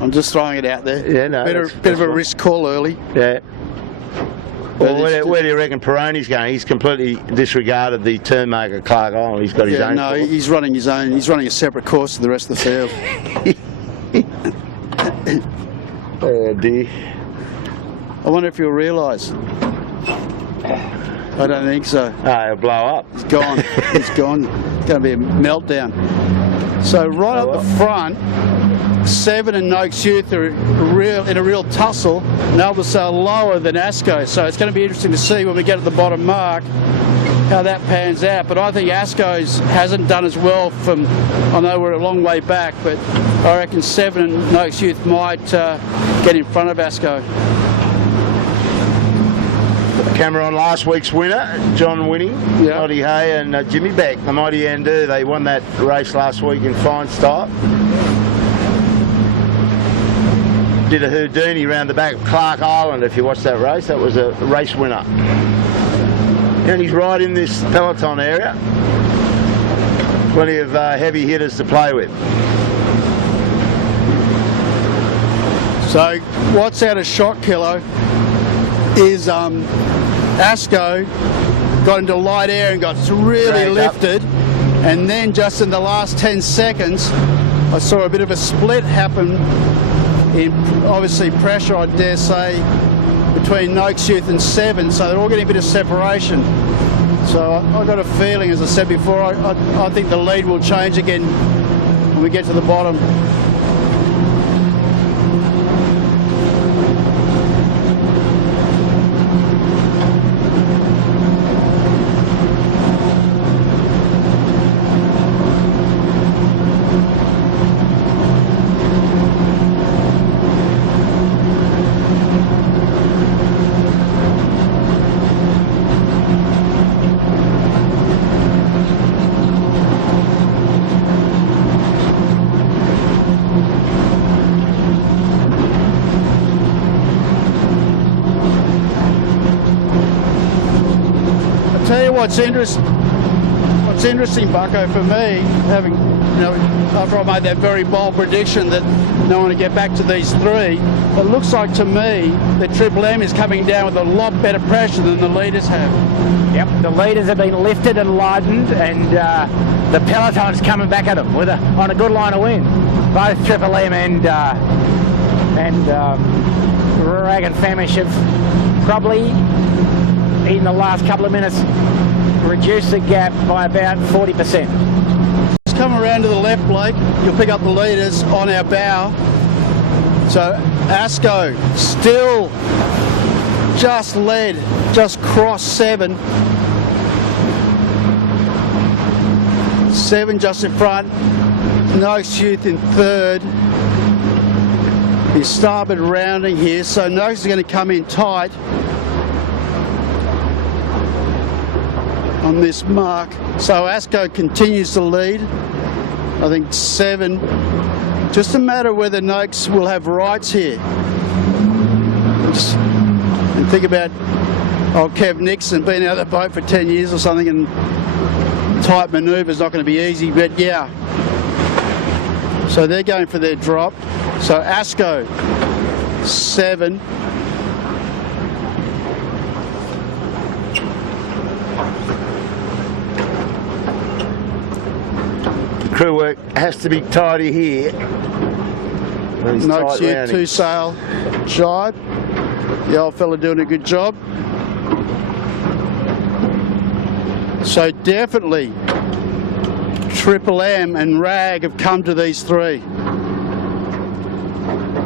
I'm just throwing it out there. Yeah, no. Bit of a risk call early. Yeah. Well, where do you reckon Peroni's going? He's completely disregarded the turn maker Clark Island. He's got his own. No, course. He's running his own. He's running a separate course to the rest of the field. Oh dear. I wonder if you'll realise. I don't think so. He'll blow up. He's gone. He's gone. It's going to be a meltdown. So right up the front, 7 and Noakes Youth are in a real tussle. Nalbasal lower than ASCO. So it's going to be interesting to see when we get at the bottom mark how that pans out. But I think ASCO's hasn't done as well from, I know we're a long way back, but I reckon 7 and Noakes Youth might get in front of ASCO. Camera on last week's winner, John Winning, Lottie Hay and Jimmy Beck, the Mighty Andu. They won that race last week in fine style. Did a Houdini round the back of Clark Island, if you watched that race. That was a race winner. And he's right in this peloton area. Plenty of heavy hitters to play with. So what's out of shot, Kilo, is ASCO got into light air and got really lifted, and then just in the last 10 seconds I saw a bit of a split happen in obviously pressure, I dare say, between Noakes Youth and 7, so they're all getting a bit of separation. So I got a feeling, as I said before, I think the lead will change again when we get to the bottom. tell you what's interesting, Bucko, for me, having, after I made that very bold prediction that no one to get back to these three, it looks like to me that Triple M is coming down with a lot better pressure than the leaders have. Yep, the leaders have been lifted and lightened, and the peloton's coming back at them on a good line of wind. Both Triple M and Rag and Famish have probably, in the last couple of minutes, reduced the gap by about 40%. Just come around to the left, Blake. You'll pick up the leaders on our bow. So Asco still just led, just crossed 7. 7 just in front. Noakes Youth in 3rd. His starboard rounding here, so Noakes is going to come in tight on this mark. So Asco continues to lead. I think 7. Just a matter of whether Noakes will have rights here. And think about old Kev Nixon being out of the boat for 10 years or something, and tight manoeuvre's not going to be easy, but yeah. So they're going for their drop. So Asco 7. Crew work has to be tidy here. Noakes Youth 2 sail jibe. The old fella doing a good job. So definitely Triple M and Rag have come to these three.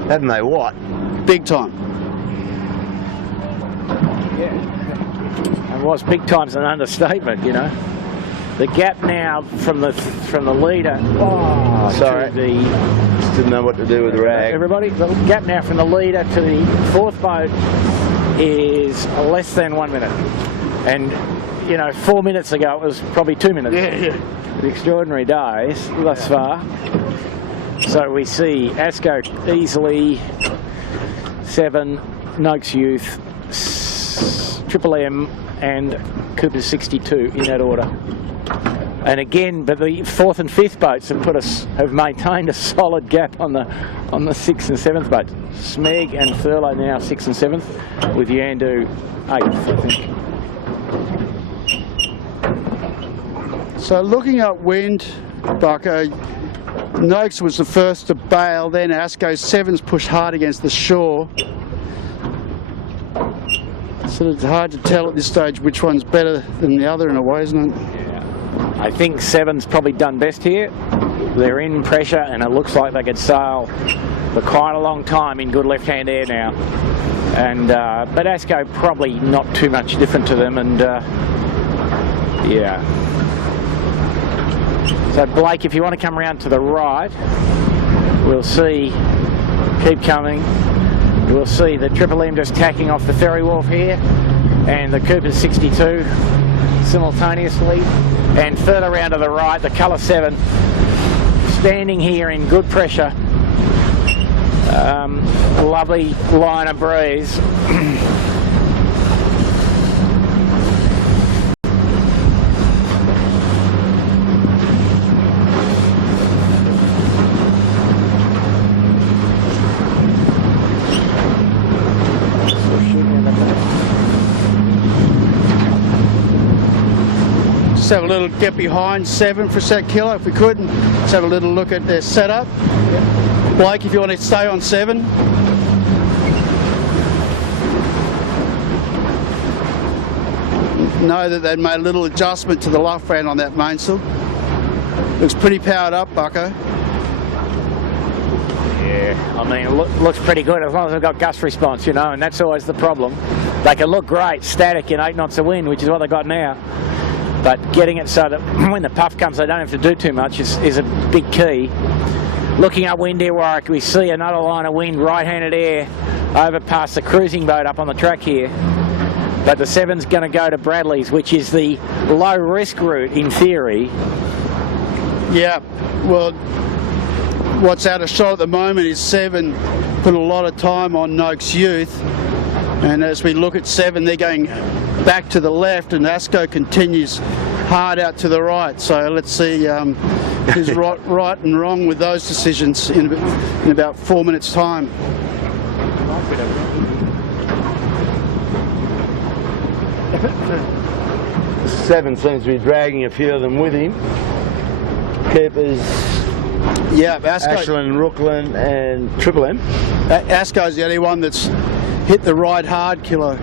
Haven't they? What? Big time. Yeah. And what's big time's an understatement, The gap now from the leader. Oh, sorry. Just didn't know what to do with the Rag. Everybody, the gap now from the leader to the 4th boat is less than 1 minute. And 4 minutes ago it was probably 2 minutes. Yeah. Extraordinary days thus far. So we see Asco easily 7, Noakes Youth, Triple M and Cooper 62 in that order. And again, but the 4th and 5th boats have maintained a solid gap on the 6th and 7th boats. Smeg and Thurlow now 6th and 7th, with Yandu 8th, I think. So looking upwind, Bucko, Noakes was the first to bail, then Asco 7's pushed hard against the shore. So it's hard to tell at this stage which one's better than the other in a way, isn't it? Yeah. I think 7's probably done best here. They're in pressure and it looks like they could sail for quite a long time in good left-hand air now. And but Asco probably not too much different to them, and yeah. So Blake, if you want to come around to the right, we'll see, keep coming, we'll see the Triple M just tacking off the ferry wharf here, and the Cooper 62 simultaneously, and further around to the right, the Colour 7 standing here in good pressure. Lovely line of breeze. Let's have a little get behind 7 for a sec, Kilo, if we could, and let's have a little look at their setup. Yep. Blake, if you want to stay on 7. Know that they've made a little adjustment to the luff fan on that mainsail. Looks pretty powered up, Bucko. Yeah, I mean, it looks pretty good as long as they've got gust response, you know, and that's always the problem. They can look great, static in 8 knots of wind, which is what they've got now. But getting it so that when the puff comes, they don't have to do too much is a big key. Looking upwind here, Warwick, we see another line of wind, right-handed air, over past the cruising boat up on the track here. But the 7's going to go to Bradley's, which is the low-risk route in theory. Yeah, well, what's out of shot at the moment is 7 put a lot of time on Noakes Youth. And as we look at 7, they're going back to the left, and Asco continues hard out to the right. So let's see who's right and wrong with those decisions in about 4 minutes' time. Seven seems to be dragging a few of them with him. Keepers, yeah, Asco, Ashland, Rooklyn and Triple M. Asco's the only one that's hit the right hard, Kilo.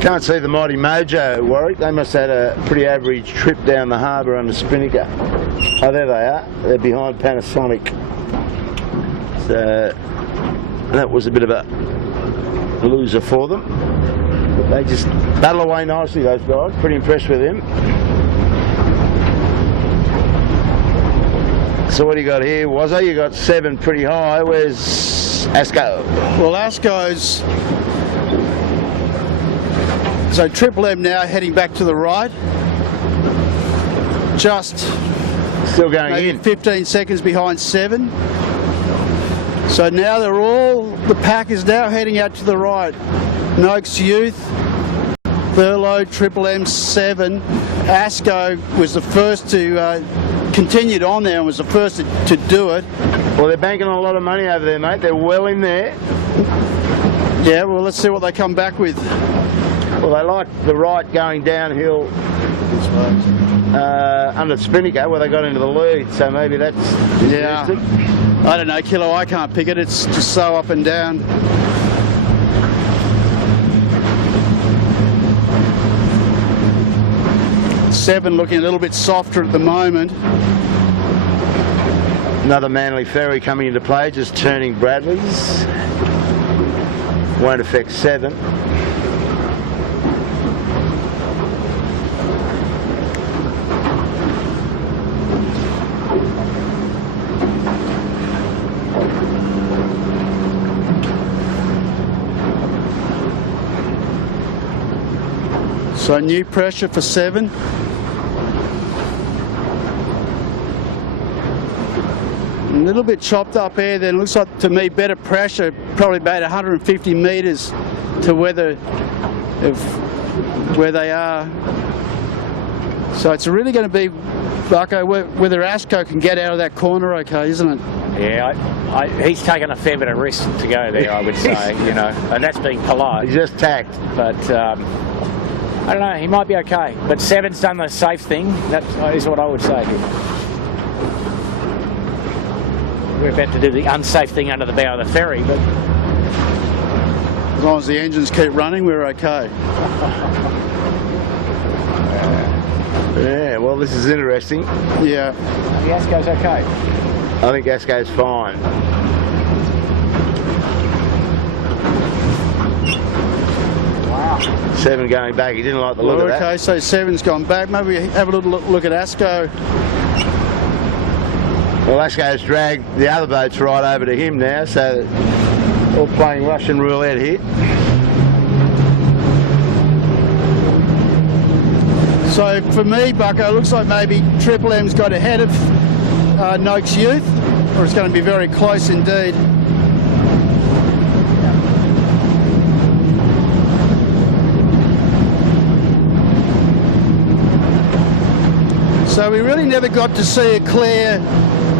Can't see the Mighty Mojo, Warwick. They must have had a pretty average trip down the harbour under Spinnaker. Oh, there they are. They're behind Panasonic. So that was a bit of a loser for them. But they just battle away nicely, those guys. Pretty impressed with them. So what do you got here, Wazzo? You got seven pretty high. Where's Asco? Well, Asco's... So Triple M now heading back to the right. Just still going maybe in. 15 seconds behind seven. So now the pack is now heading out to the right. Noakes Youth, Thurlow, Triple M, 7. Asco was the first to, continued on there and was the first to do it. Well, they're banking on a lot of money over there, mate. They're well in there. Yeah, well, let's see what they come back with. Well, they like the right going downhill under Spinnaker where they got into the lead, so maybe that's yeah. I don't know, Kilo, I can't pick it. It's just so up and down. Seven looking a little bit softer at the moment. Another Manly Ferry coming into play, just turning Bradley's. Won't affect seven. So new pressure for seven. A little bit chopped up air then. Looks like to me better pressure, probably about 150 metres to where they are. So it's really going to be, Bucko, whether Asco can get out of that corner okay, isn't it? Yeah, he's taken a fair bit of risk to go there, I would say, you know, and that's being polite. He's just tacked. But I don't know, he might be okay. But seven's done the safe thing, that is what I would say here. We're about to do the unsafe thing under the bow of the ferry, but... As long as the engines keep running, we're okay. Yeah, well, this is interesting. Yeah. The Asco's okay. I think Asco's fine. Wow. Seven going back, he didn't like the look of that. Okay, so seven's gone back. Maybe we have a little look at Asco. Well, Asco's dragged the other boats right over to him now, so all playing Russian roulette here. So for me, Bucko, it looks like maybe Triple M's got ahead of Noakes Youth, or it's going to be very close indeed. So we really never got to see a clear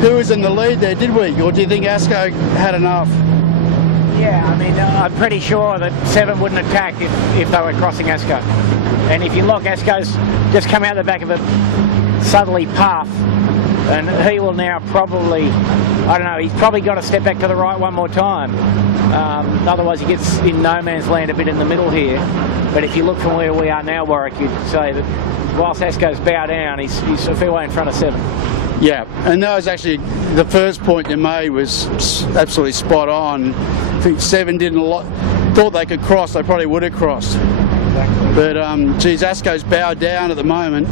who was in the lead there, did we? Or do you think Asco had enough? Yeah, I mean, I'm pretty sure that seven wouldn't attack if they were crossing Asco. And if you look, Asco's just come out the back of a southerly path And he will now probably, I don't know, he's probably got to step back to the right one more time. Otherwise he gets in no man's land a bit in the middle here. But if you look from where we are now, Warwick, you'd say that whilst Asko's bow down, he's a fair way in front of 7. Yeah, and that was actually the first point you made was absolutely spot on. I think 7 thought they could cross, they probably would have crossed. Exactly. But geez, Asko's bowed down at the moment.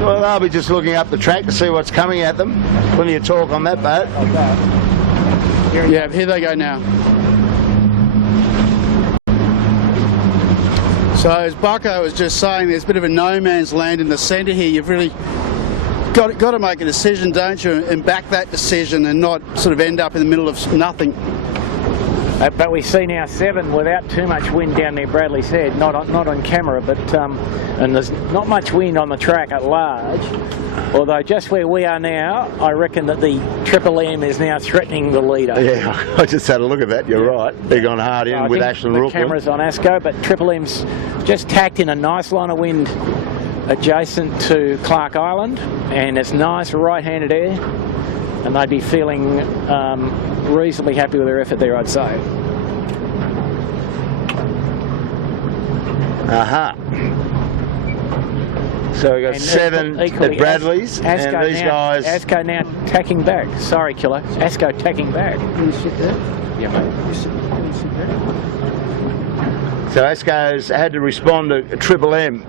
Well, they'll be just looking up the track to see what's coming at them. Plenty of talk on that boat. Yeah, here they go now. So as Bucko was just saying, there's a bit of a no man's land in the centre here. You've really got to make a decision, don't you, and back that decision and not sort of end up in the middle of nothing. But we see now 7 without too much wind down near Bradley's Head, not on camera, but and there's not much wind on the track at large. Although just where we are now, I reckon that the Triple M is now threatening the leader. Yeah, I just had a look at that. You're right. They're gone hard in with Ashland Rookland. The camera's on Asko, but Triple M's just tacked in a nice line of wind adjacent to Clark Island, and it's nice right-handed air, and they'd be feeling reasonably happy with their effort there, I'd say. Aha. So we've got 7 at Bradley's, and these guys... Asko now tacking back. Sorry, Killer. Asko tacking back. Can you sit there? Yeah, mate. Can you sit there? So Asko's had to respond to Triple M.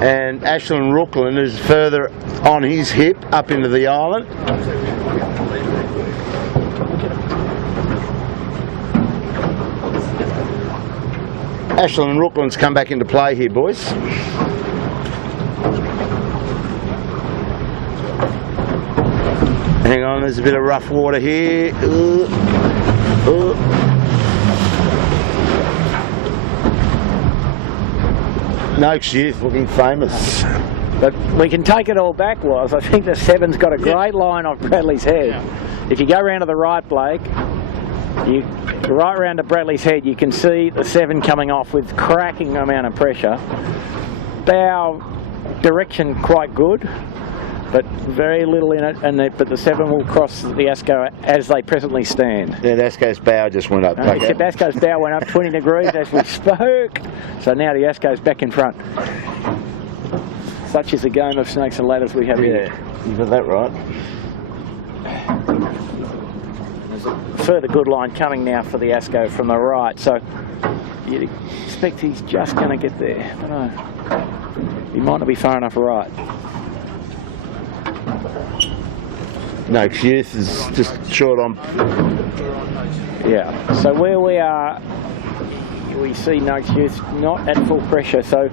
And Ashland Rookland is further on his hip up into the island. Ashland and Rookland's come back into play here, boys. Hang on, there's a bit of rough water here. Noakes Youth looking famous. But we can take it all back, Was. I think the 7's got a great line off Bradley's Head. Yeah. If you go round to the right, Blake, right round to Bradley's Head, you can see the 7 coming off with cracking amount of pressure. Bow direction quite good, but very little in it, but the 7 will cross the Asko as they presently stand. Yeah, Asko's bow just went up. Except Asko's bow went up 20 degrees as we spoke. So now the Asko's back in front. Such is the game of snakes and ladders we have here. You got that right. There's a further good line coming now for the Asko from the right. So you'd expect he's just going to get there. But he might not be far enough right. Noakes Youth is just short on. Yeah, so where we are, we see Noakes Youth not at full pressure, so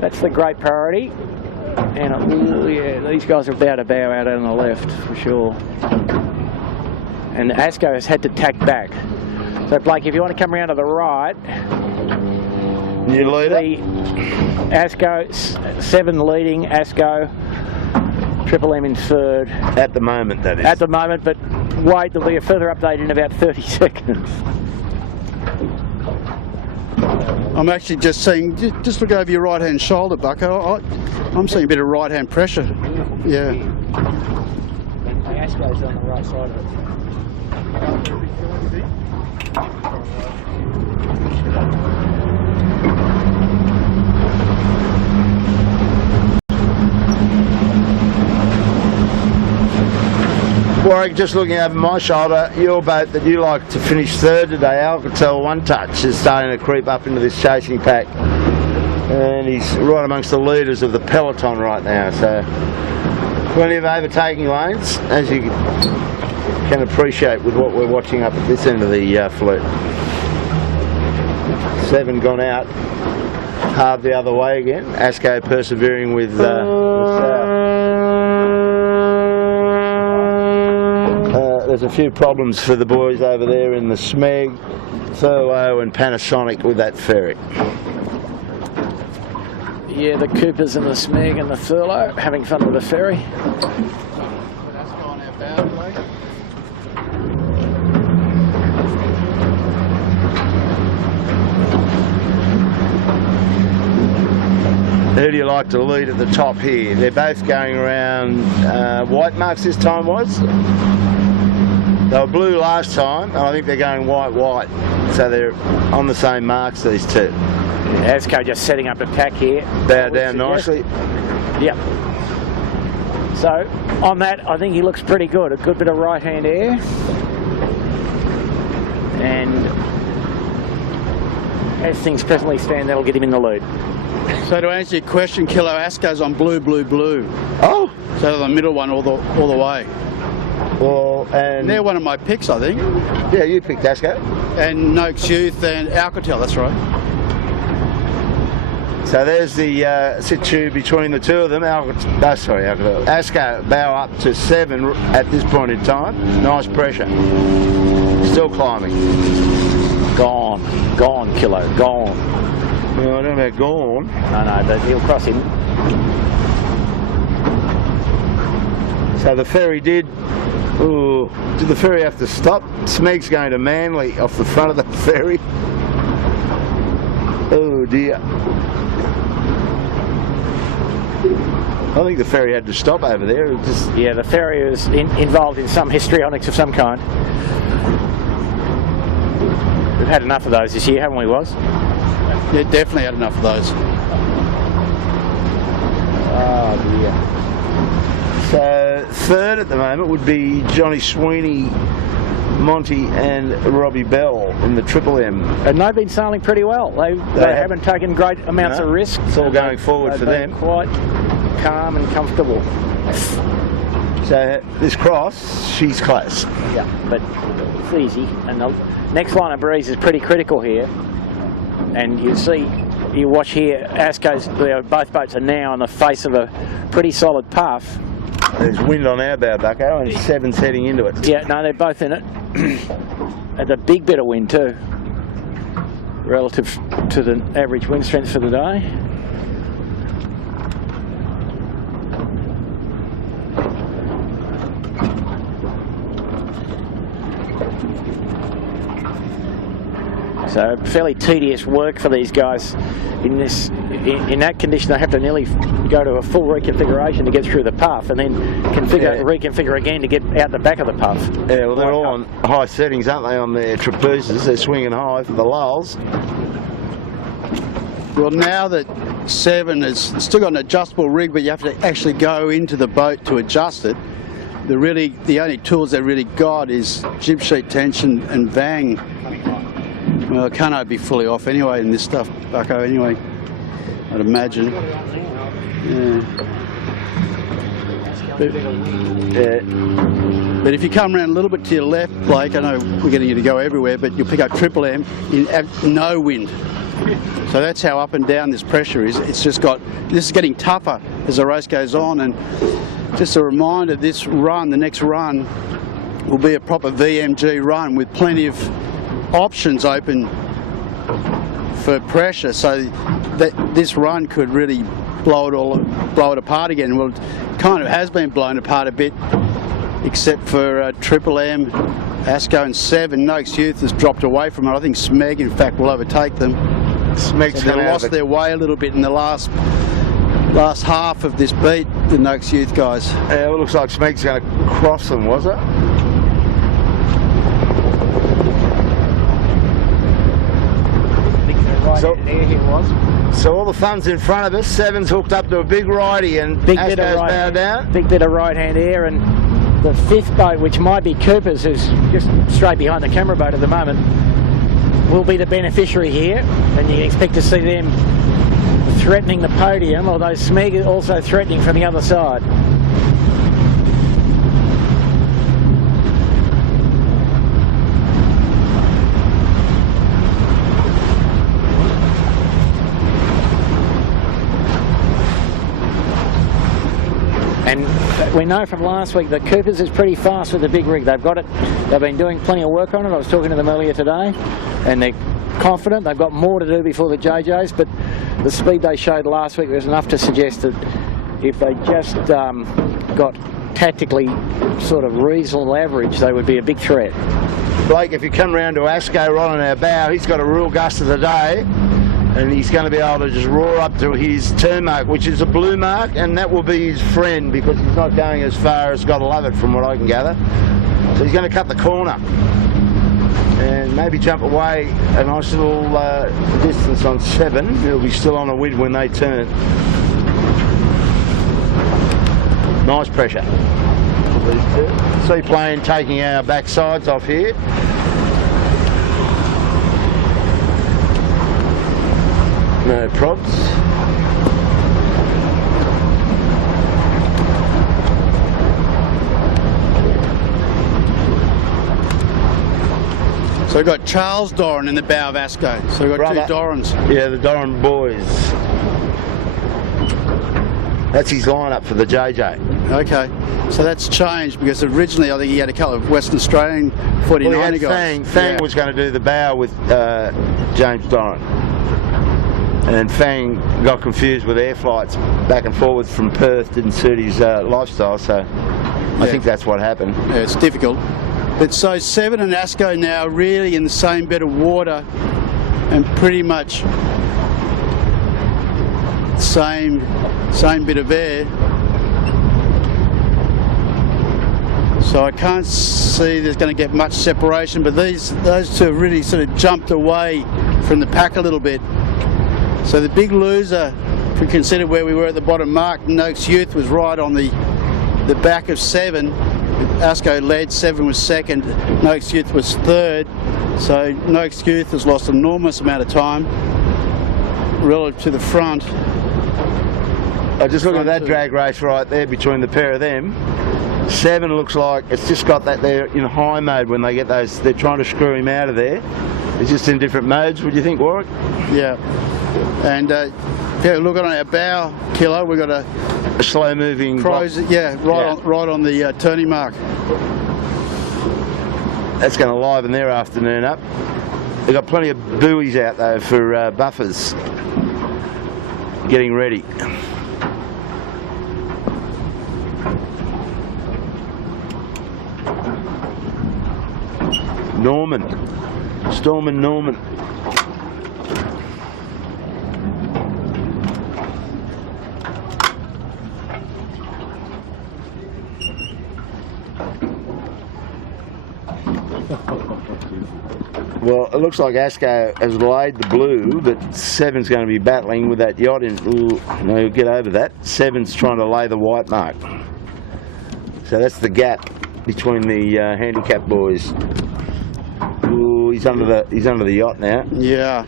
that's the great priority. And yeah, these guys are about to bow out on the left for sure. And Asko has had to tack back. So Blake, if you want to come around to the right, new leader. Asko 7 leading, Asko. Triple M in 3rd. At the moment, that is. At the moment, but wait, there'll be a further update in about 30 seconds. I'm actually just seeing, just look over your right-hand shoulder, Bucko. I'm seeing a bit of right-hand pressure. Yeah. The Asko's on the right side of it. Warwick, just looking over my shoulder, your boat that you like to finish 3rd today, Alcatel One Touch, is starting to creep up into this chasing pack. And he's right amongst the leaders of the peloton right now, so plenty of overtaking lanes, as you can appreciate with what we're watching up at this end of the fleet. 7 gone out, halved the other way again. Asko persevering with there's a few problems for the boys over there in the Smeg, Thurlow and Panasonic with that ferry. Yeah, the Coopers and the Smeg and the Thurlow having fun with the ferry. That's gone out bad, Blake. Who do you like to lead at the top here? They're both going around white marks this time was. They were blue last time, and I think they're going white. So they're on the same marks, these two. Asco just setting up attack here. Bow down nicely. Yep. So on that, I think he looks pretty good. A good bit of right-hand air. And as things presently stand, that'll get him in the lead. So to answer your question, Kilo, Asco's on blue. Oh! So the middle one all the way. Well, and they're one of my picks, I think. Yeah, you picked Asco. And Noakes Youth and Alcatel, that's right. So there's the situ between the two of them. Asco bow up to 7 at this point in time. Nice pressure. Still climbing. Gone, Kilo, gone. Well, I don't know about gone. No, but he'll cross him. So the ferry did the ferry have to stop? Smeg's going to Manly off the front of the ferry. Oh dear. I think the ferry had to stop over there. Yeah, the ferry is involved in some histrionics of some kind. We've had enough of those this year, haven't we, Woz? Yeah, definitely had enough of those. Oh dear. So third at the moment would be Johnny Sweeney, Monty and Robbie Bell in the Triple M. And they've been sailing pretty well. They haven't taken great amounts of risk. It's all going forward for them. Quite calm and comfortable. So this cross, she's close. Yeah, but it's easy. And the next line of breeze is pretty critical here. And you see, you watch here, Asco's, both boats are now on the face of a pretty solid puff. There's wind on our bow, Bucko, and 7's heading into it. Yeah, no, they're both in it. And a big bit of wind too, relative to the average wind strength for the day. So fairly tedious work for these guys in this. In that condition, they have to nearly go to a full reconfiguration to get through the puff, and then reconfigure again to get out the back of the puff. Yeah, well, they're all on high settings, aren't they, on their trapezes? They're swinging high for the lulls. Well, now that 7 has still got an adjustable rig, but you have to actually go into the boat to adjust it. The only tools they've really got is jib sheet tension and vang. Well, it can't be fully off anyway in this stuff, Bucko, anyway, I'd imagine. Yeah. But if you come around a little bit to your left, Blake, I know we're getting you to go everywhere, but you'll pick up Triple M in no wind. So that's how up and down this pressure is. It's just this is getting tougher as the race goes on, and just a reminder, this run, the next run, will be a proper VMG run with plenty of options open for pressure, so that this run could really blow it apart again. Well, it kind of has been blown apart a bit, except for Triple M, Asco and 7. Noakes Youth has dropped away from it. I think Smeg, in fact, will overtake them. Smeg's they lost their way a little bit in the last half of this beat, the Noakes Youth guys. Yeah, well, it looks like Smeg's going to cross them, was it? So all the fun's in front of us. 7's hooked up to a big righty, and Asco's bow down. Big bit of right-hand air, and the 5th boat, which might be Cooper's, who's just straight behind the camera boat at the moment, will be the beneficiary here, and you expect to see them threatening the podium, although Smeg is also threatening from the other side. And we know from last week that Cooper's is pretty fast with the big rig. They've got it. They've been doing plenty of work on it. I was talking to them earlier today, and they're confident. They've got more to do before the JJs, but the speed they showed last week was enough to suggest that if they just got tactically sort of reasonable average, they would be a big threat. Blake, if you come round to Asco right on our bow, he's got a real gust of the day. and he's going to be able to just roar up to his turn mark, which is a blue mark, and that will be his friend because he's not going as far as Gotta Love It from what I can gather. So he's going to cut the corner and maybe jump away a nice little distance on 7. He'll be still on a wind when they turn. Nice pressure. Seaplane taking our back sides off here. No probs. So we've got Charles Doran in the bow of Asco. So we've got 2 Dorans. Yeah, the Doran boys. That's his lineup for the JJ. Okay, so that's changed because originally I think he had a couple of Western Australian 49 guys. Fang was going to do the bow with James Doran. And Fang got confused with air flights back and forward from Perth, didn't suit his lifestyle, so I think that's what happened. Yeah, it's difficult. But so 7 and Asco now really in the same bit of water and pretty much same bit of air. So I can't see there's going to get much separation, but those 2 have really sort of jumped away from the pack a little bit. So the big loser, if we consider where we were at the bottom mark, Noakes Youth was right on the back of 7. Asco led, 7 was second, Noakes Youth was third. So Noakes Youth has lost an enormous amount of time relative to the front. I just look at that drag race right there between the pair of them. 7 looks like it's just got that there in high mode when they get those. They're trying to screw him out of there. It's just in different modes. Would you think, Warwick? Yeah. And if you look on our bow, Kilo, we've got a slow-moving. Right on the turning mark. That's going to liven their afternoon up. They've got plenty of buoys out though for buffers. Getting ready. Norman. Storm and Norman. Well, it looks like Asco has laid the blue, but 7's going to be battling with that yacht. He'll get over that. 7's trying to lay the white mark. So that's the gap between the handicap boys. Ooh, he's under the yacht now. Yeah.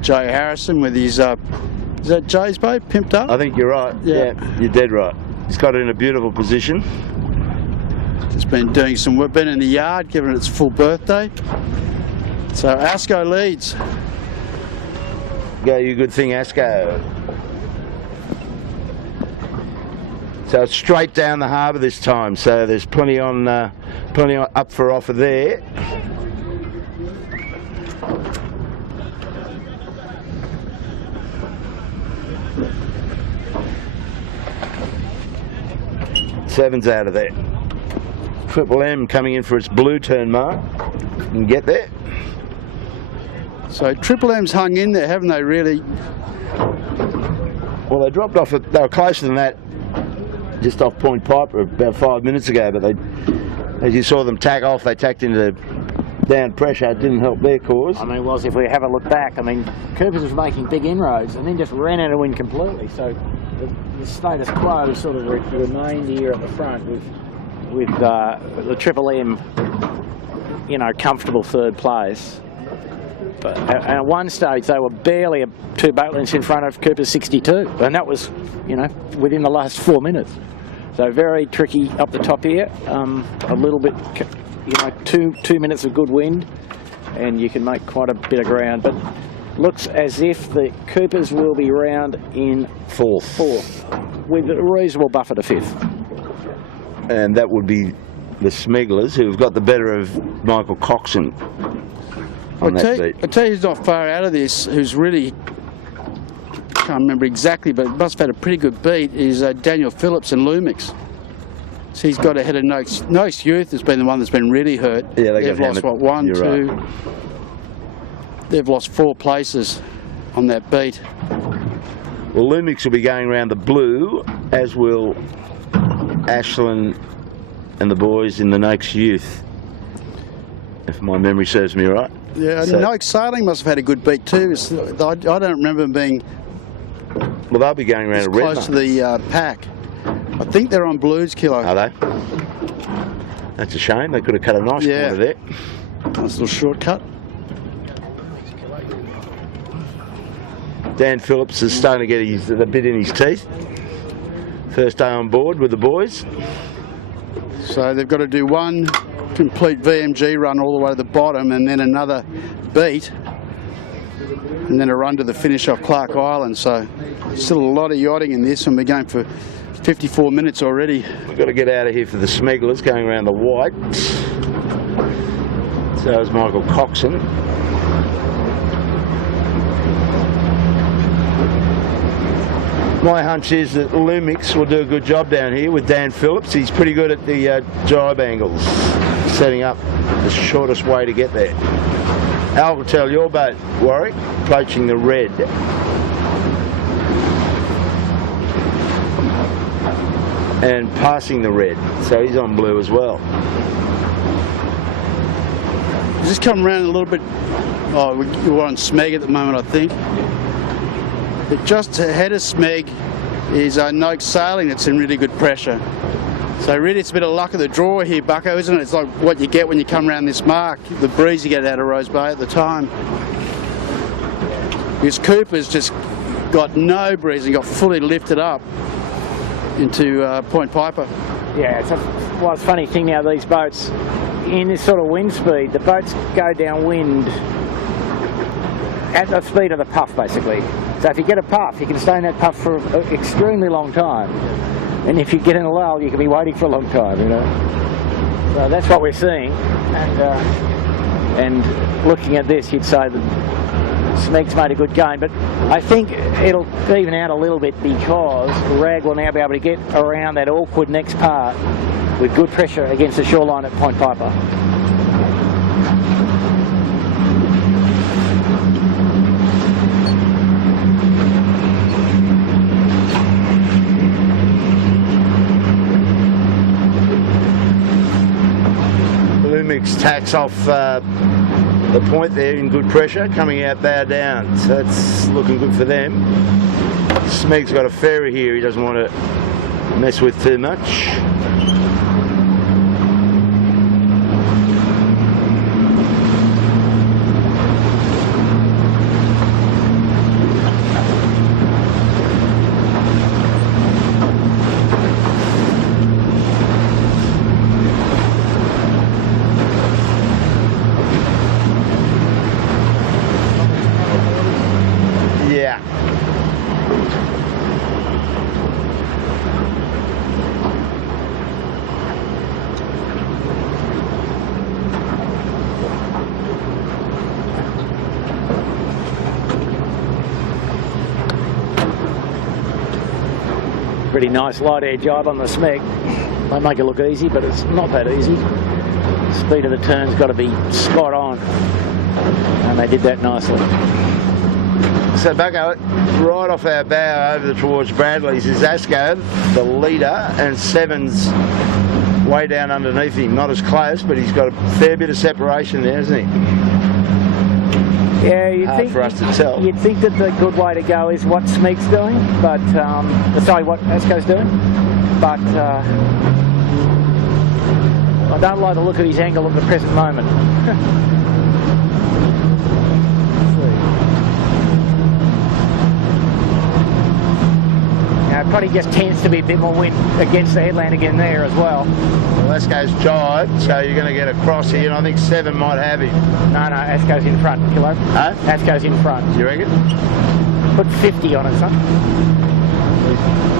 Joe Harrison with his is that Jay's boat pimped up? I think you're right. Yeah, you're dead right. He's got it in a beautiful position. Just been doing some work, been in the yard, given its full birthday. So Asco leads. Go, you good thing, Asco. So it's straight down the harbour this time. So there's plenty on up for offer there. Seven's out of there. Triple M coming in for its blue turn mark. You can get there. So Triple M's hung in there, haven't they, really? Well, they dropped off. They were closer than that, just off Point Piper about 5 minutes ago. But they, as you saw them tack off, they tacked into down pressure. It didn't help their cause. I mean, if we have a look back, I mean, Coopers was making big inroads and then just ran out of wind completely. So the status quo sort of remained here at the front with the Triple M, you know, comfortable third place. But at one stage they were barely 2 boat lengths in front of Cooper's 62, and that was, you know, within the last 4 minutes. So very tricky up the top here. A little bit, you know, two minutes of good wind, and you can make quite a bit of ground. But looks as if the Coopers will be round in fourth, with a reasonable buffer to 5th. And that would be the Smigglers, who've got the better of Michael Coxon. I'll tell you who's not far out of this, who's really, can't remember exactly, but must have had a pretty good beat, is Daniel Phillips and Lumix. So he's got ahead of Noakes. Noakes Youth has been the one that's been really hurt. Yeah, they've lost, what, 1, 2. Right. they've lost 4 places on that beat. Well, Lumix will be going around the blue, as will Ashland and the boys in the Noakes Youth, if my memory serves me right. Yeah, So- Noakes Sailing must have had a good beat too. I don't remember them being Well, they'll be going around as a red close to mark. the pack. I think they're on blues, Kilo. Are they? That's a shame. They could have cut a nice Yeah. corner there. Nice little shortcut. Dan Phillips is starting to get the bit in his teeth. First day on board with the boys. So they've got to do one complete VMG run all the way to the bottom, and then another beat, and then a run to the finish off Clark Island. So still a lot of yachting in this, and we're going for 54 minutes already. We've got to get out of here for the Smegglers going around the white. So is Michael Coxon. My hunch is that Lumix will do a good job down here with Dan Phillips. He's pretty good at the jibe angles, setting up the shortest way to get there. Alcatel, your boat, Warwick, approaching the red. And passing the red, so he's on blue as well. Just come around a little bit. Oh, we're on Smeg at the moment, I think. But just ahead of Smeg is Noakes Sailing that's in really good pressure. So really it's a bit of luck of the draw here, Bucko, isn't it? It's like what you get when you come around this mark, the breeze you get out of Rose Bay at the time. Because Cooper's just got no breeze and got fully lifted up into Point Piper. Yeah, it's a funny thing now, these boats, in this sort of wind speed, the boats go downwind at the speed of the puff, basically. So if you get a puff, you can stay in that puff for an extremely long time. And if you get in a lull, you can be waiting for a long time, you know. So that's what we're seeing. And looking at this, you'd say that Smeg's made a good gain, but I think it'll even out a little bit because Rag will now be able to get around that awkward next part with good pressure against the shoreline at Point Piper. Lumix tacks off the point there in good pressure, coming out bow down, so that's looking good for them. Smeg's got a ferry here he doesn't want to mess with too much. Yeah. Pretty nice light air jibe on the Smeg. They make it look easy, but it's not that easy. Speed of the turn's got to be spot on, and they did that nicely. So Bucko, right off our bow over towards Bradley's is Asco, the leader, and Seven's way down underneath him. Not as close, but he's got a fair bit of separation there, hasn't he? Yeah, you'd Hard think for us to tell. You'd think that the good way to go is what Smeg's doing, but sorry, what Asco's doing. But I don't like the look of his angle at the present moment. It probably just tends to be a bit more wind against the headland again there as well. Well, Asco's jibe, so you're going to get a cross here, and I think Seven might have him. No, Asco's in front, Kilo. Huh? Asco's in front. You reckon? Put 50 on it, son.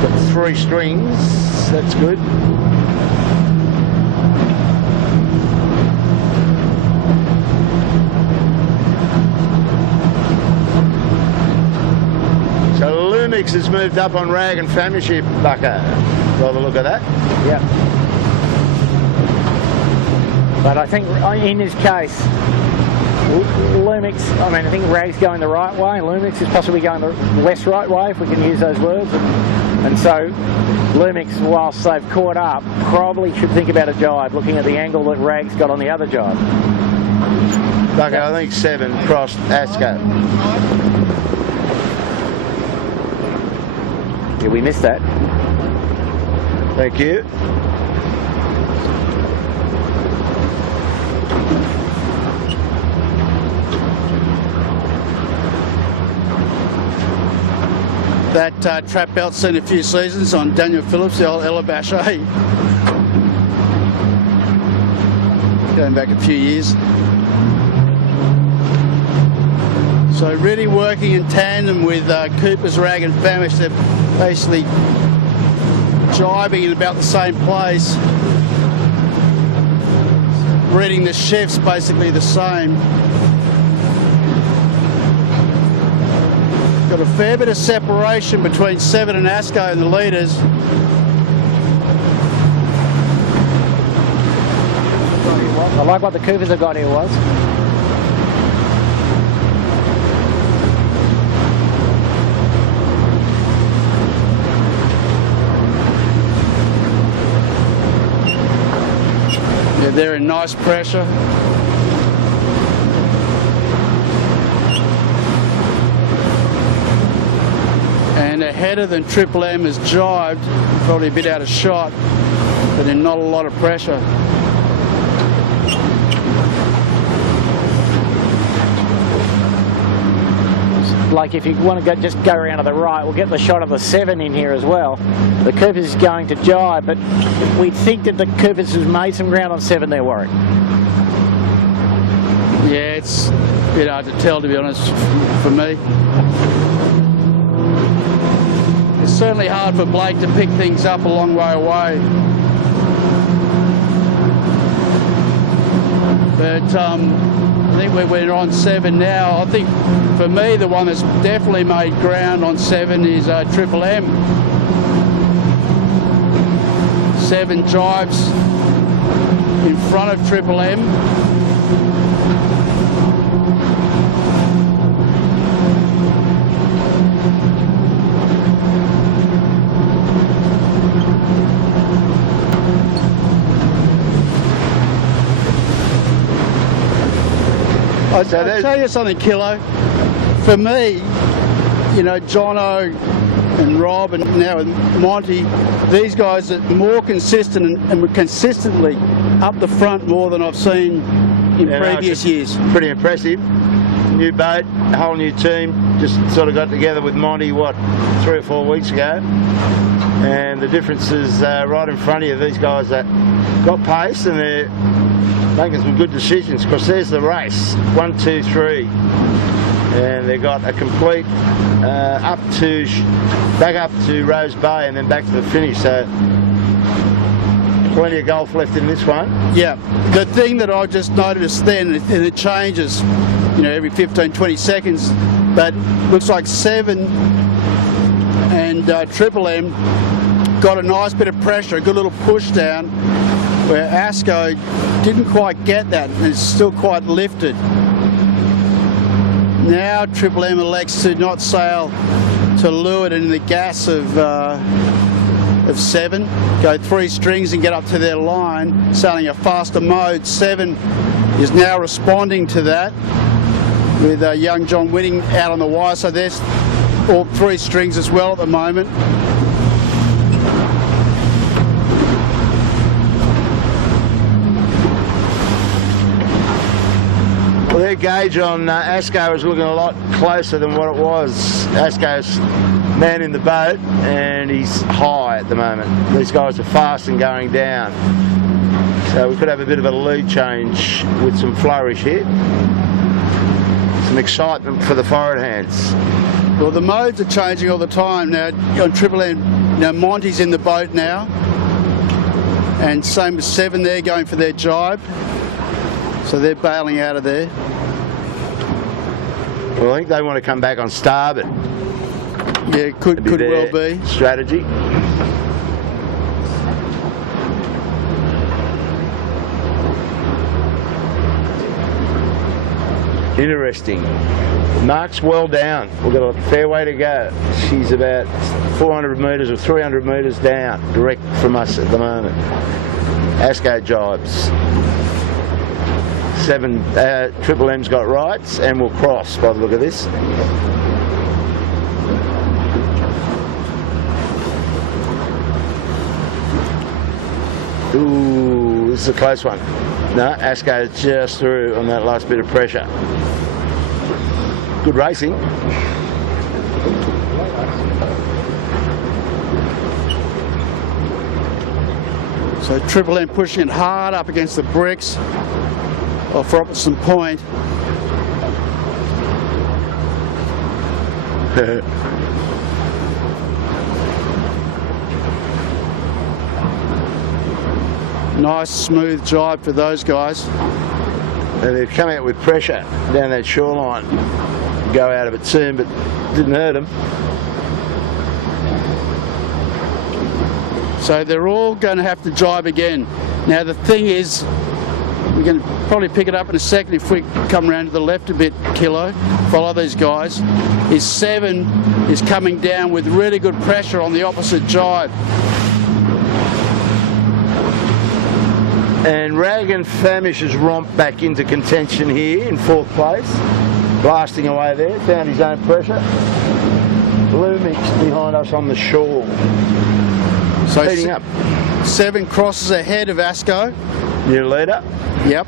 Got 3 strings, that's good. So Lumix has moved up on Rag and Famiship, Bucko. By the look of that. Yeah. But I think in this case, Lumix, I think Rag's going the right way, Lumix is possibly going the less right way, if we can use those words. And so Lumix, whilst they've caught up, probably should think about a jibe, looking at the angle that Rag's got on the other jibe. Okay, I think 7 crossed Asco. Yeah, we missed that. Thank you. That trap belt's seen a few seasons on Daniel Phillips, the old Elabashe. Going back a few years. So really working in tandem with Cooper's Rag and Famish. They're basically jibing in about the same place. Reading the shifts basically the same. Got a fair bit of separation between 7 and Asco and the leaders. I like what the Coopers have got here, was. Yeah, they're in nice pressure. And ahead of them, Triple M has jibed, probably a bit out of shot, but in not a lot of pressure. Like if you want to just go around to the right, we'll get the shot of the 7 in here as well. The Coopers is going to jibe, but we think that the Coopers has made some ground on 7 there, Warwick. Yeah, it's a bit hard to tell, to be honest, for me. It's certainly hard for Blake to pick things up a long way away. But I think we're on 7 now. I think for me the one that's definitely made ground on 7 is Triple M. 7 jibes in front of Triple M. I'll tell you something, Kilo. For me, you know, Jono and Rob and now Monty, these guys are more consistent and were consistently up the front more than I've seen in previous years. Pretty impressive. New boat, a whole new team. Just sort of got together with Monty, 3 or 4 weeks ago. And the difference is right in front of you. These guys that got pace and they're making some good decisions, because there's the race, 1, 2, 3, and they got a complete back up to Rose Bay and then back to the finish. So plenty of golf left in this one. Yeah, the thing that I just noticed then, and it changes, you know, every 15, 20 seconds, but looks like 7 and Triple M got a nice bit of pressure, a good little push down, where Asco didn't quite get that, and it's still quite lifted. Now Triple M elects to not sail to leeward in the gas of 7, go 3 strings and get up to their line, sailing a faster mode. 7 is now responding to that, with young John Winning out on the wire, so there's all 3 strings as well at the moment. Their gauge on Asco is looking a lot closer than what it was. Asco's man in the boat and he's high at the moment. These guys are fast and going down. So we could have a bit of a lead change with some flourish here. Some excitement for the forward hands. Well, the modes are changing all the time now. On Triple M, now Monty's in the boat now. And same as 7 there, going for their jibe. So they're bailing out of there. Well, I think they want to come back on starboard. Yeah, could well be. Strategy. Interesting. Mark's well down. We've got a fair way to go. She's about 400 metres or 300 metres down, direct from us at the moment. Asco jibes. 7 Triple M's got rights and will cross by the look of this. Ooh, this is a close one. No, Asco just through on that last bit of pressure. Good racing. So Triple M pushing it hard up against the bricks off Robertson Point. Nice smooth jibe for those guys. And they've come out with pressure down that shoreline. Go out of it soon, but didn't hurt them. So they're all going to have to jibe again. Now the thing is, we're going to probably pick it up in a second if we come around to the left a bit, Kilo, follow these guys, is 7 is coming down with really good pressure on the opposite jibe. And Rag and Famish has romped back into contention here in 4th place. Blasting away there, found his own pressure. Lumix behind us on the shore. So heating up. 7 crosses ahead of Asco. New leader. Yep.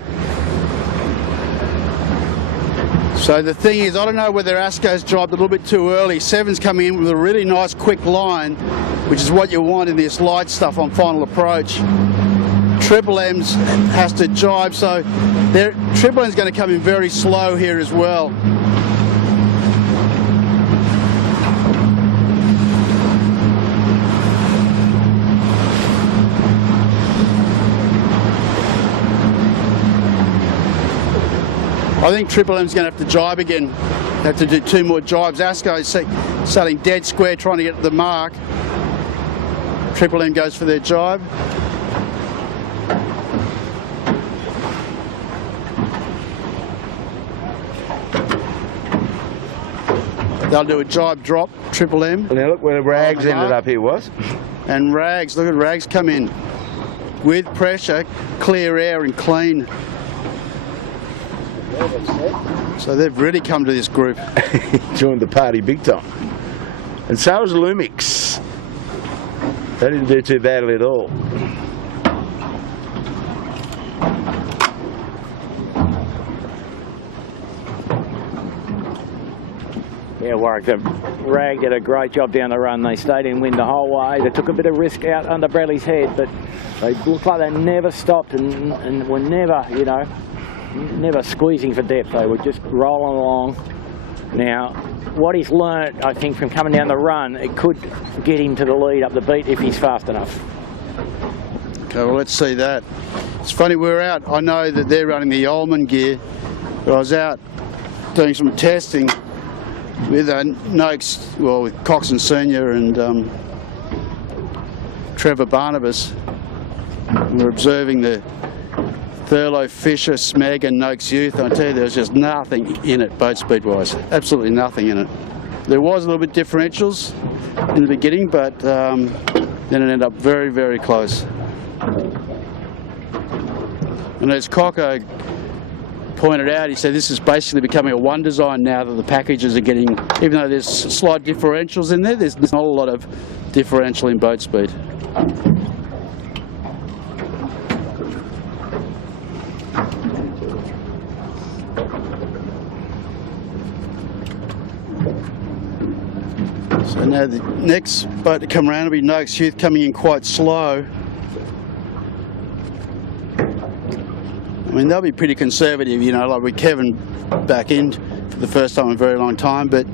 So the thing is, I don't know whether Asco's jibed a little bit too early. 7's coming in with a really nice quick line, which is what you want in this light stuff on final approach. Triple M's has to jibe, so Triple M's going to come in very slow here as well. I think Triple M's going to have to jibe again. Have to do 2 more jibes. Asco is starting dead square, trying to get to the mark. Triple M goes for their jibe. They'll do a jibe drop, Triple M. Now look where the Rags ended up here was. And Rags, look at Rags come in with pressure, clear air and clean. So they've really come to this group. Joined the party big time. And so was Lumix. They didn't do too badly at all. Yeah, Warwick, the Rag did a great job down the run. They stayed in wind the whole way. They took a bit of risk out under Bradley's head, but they looked like they never stopped and were never, you know, never squeezing for depth. They were just rolling along. Now, what he's learnt, I think, from coming down the run, it could get him to the lead up the beat if he's fast enough. Okay, well, let's see that. It's funny, we're out. I know that they're running the Ullman gear, but I was out doing some testing with Noakes, well, with Coxon Senior and Trevor Barnabas. We're observing the Thurlow, Fisher, Smeg and Noakes Youth. And I tell you, there's just nothing in it, boat speed-wise. Absolutely nothing in it. There was a little bit differentials in the beginning, but then it ended up very, very close. And as Coco pointed out, he said this is basically becoming a one design now that the packages are getting, even though there's slight differentials in there, there's not a lot of differential in boat speed. So now the next boat to come around will be Noakes Youth, coming in quite slow. I mean, they'll be pretty conservative, you know, like with Kevin back in for the first time in a very long time, but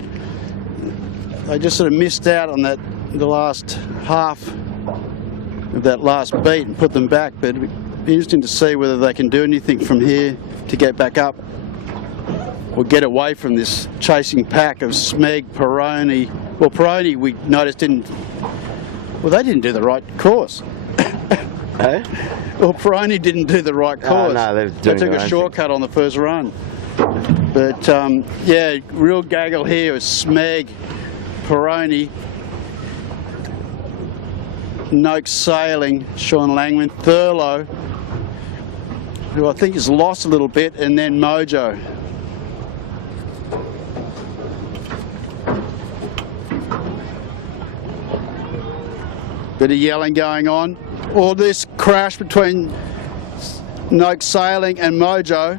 they just sort of missed out on that, the last half of that last beat and put them back. But it'd be interesting to see whether they can do anything from here to get back up or get away from this chasing pack of Smeg, Peroni. Well, Peroni, we noticed they didn't do the right course. Hey? Well, Peroni didn't do the right course. Oh, no, they took a shortcut on the first run. But yeah, real gaggle here with Smeg, Peroni, Noakes Sailing, Sean Langman, Thurlow, who I think has lost a little bit, and then Mojo. Bit of yelling going on. All this crash between Noakes Sailing and Mojo.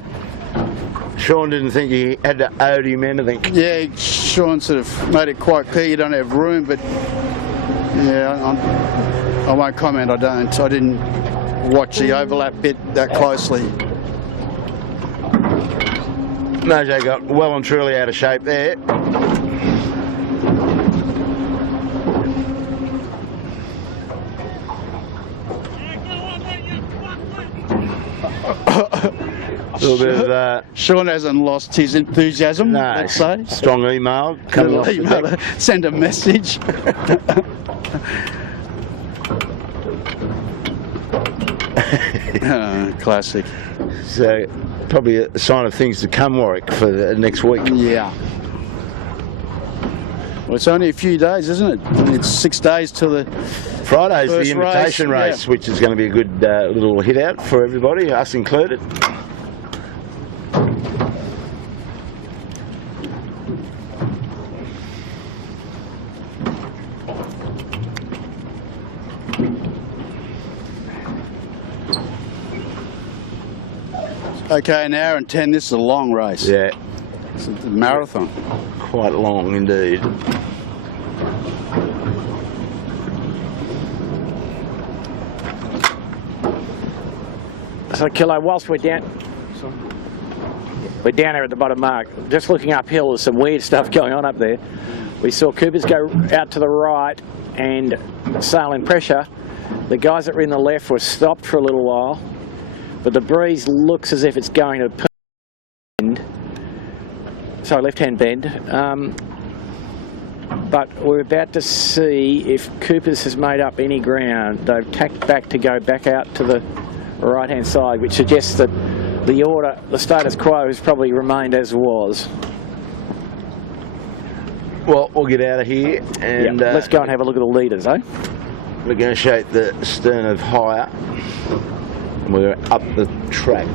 Sean didn't think he had to owe him anything. Yeah, Sean sort of made it quite clear you don't have room, but yeah, I won't comment. I didn't watch the overlap bit that closely. Mojo got well and truly out of shape there. A little bit of Sean hasn't lost his enthusiasm, no, let's say. Strong email coming off the deck. Send a message. Classic. So probably a sign of things to come, Warwick, for the next week. Yeah. Well, it's only a few days, isn't it? It's 6 days till the Friday's first the invitation race, yeah. which is going to be a good little hit out for everybody, us included. Okay, an hour and 10. This is a long race. Yeah. It's a marathon. Quite long indeed. So, Kilo, whilst we're down there at the bottom mark, just looking uphill, there's some weird stuff going on up there. We saw Coopers go out to the right and sail in pressure. The guys that were in the left were stopped for a little while, but the breeze looks as if it's going to bend. Sorry, left-hand bend. But we're about to see if Coopers has made up any ground. They've tacked back to go back out to the right-hand side, which suggests that the order, the status quo, has probably remained as was. Well, we'll get out of here and let's go and have a look at the leaders, eh? negotiate the stern of hire. And we're up the track.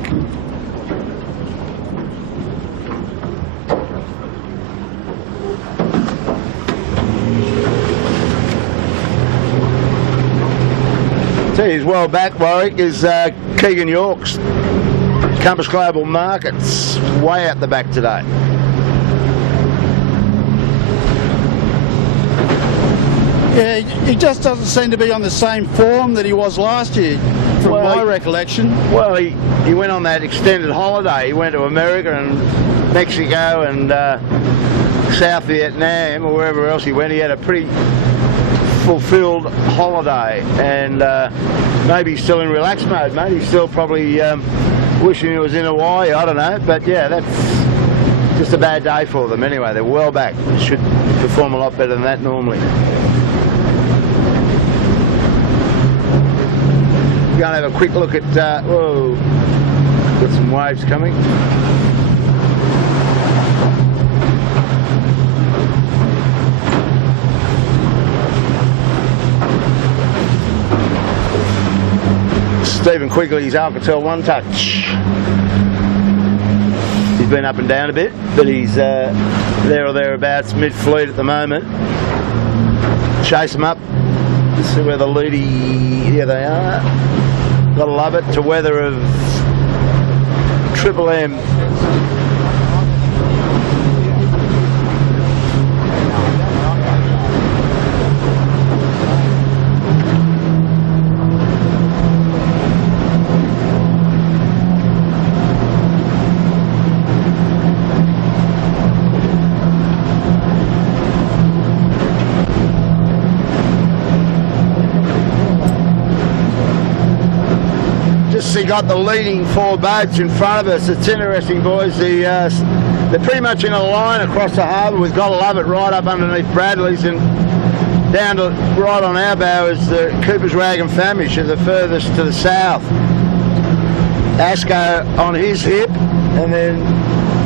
See, he's well back, Warwick, is Keegan York's Compass Global Markets, way out the back today. Yeah, he just doesn't seem to be on the same form that he was last year, from my recollection. Well, he went on that extended holiday. He went to America and Mexico and South Vietnam or wherever else he went. He had a pretty fulfilled holiday, and maybe he's still in relax mode, mate. He's still probably wishing he was in Hawaii, I don't know. But yeah, that's just a bad day for them. Anyway, they're well back. Should perform a lot better than that normally. We're going to have a quick look at, whoa, got some waves coming. Stephen Quigley's Alcatel One Touch. He's been up and down a bit, but he's there or thereabouts, mid-fleet at the moment. Chase them up. See where the leady, here they are. Gotta love it, to weather of Triple M. He got the leading four boats in front of us. It's interesting, boys. They're pretty much in a line across the harbour. We've got to love it right up underneath Bradley's, and down to right on our bow is the Cooper's Rag and Famish, the furthest to the south. Asco on his hip, and then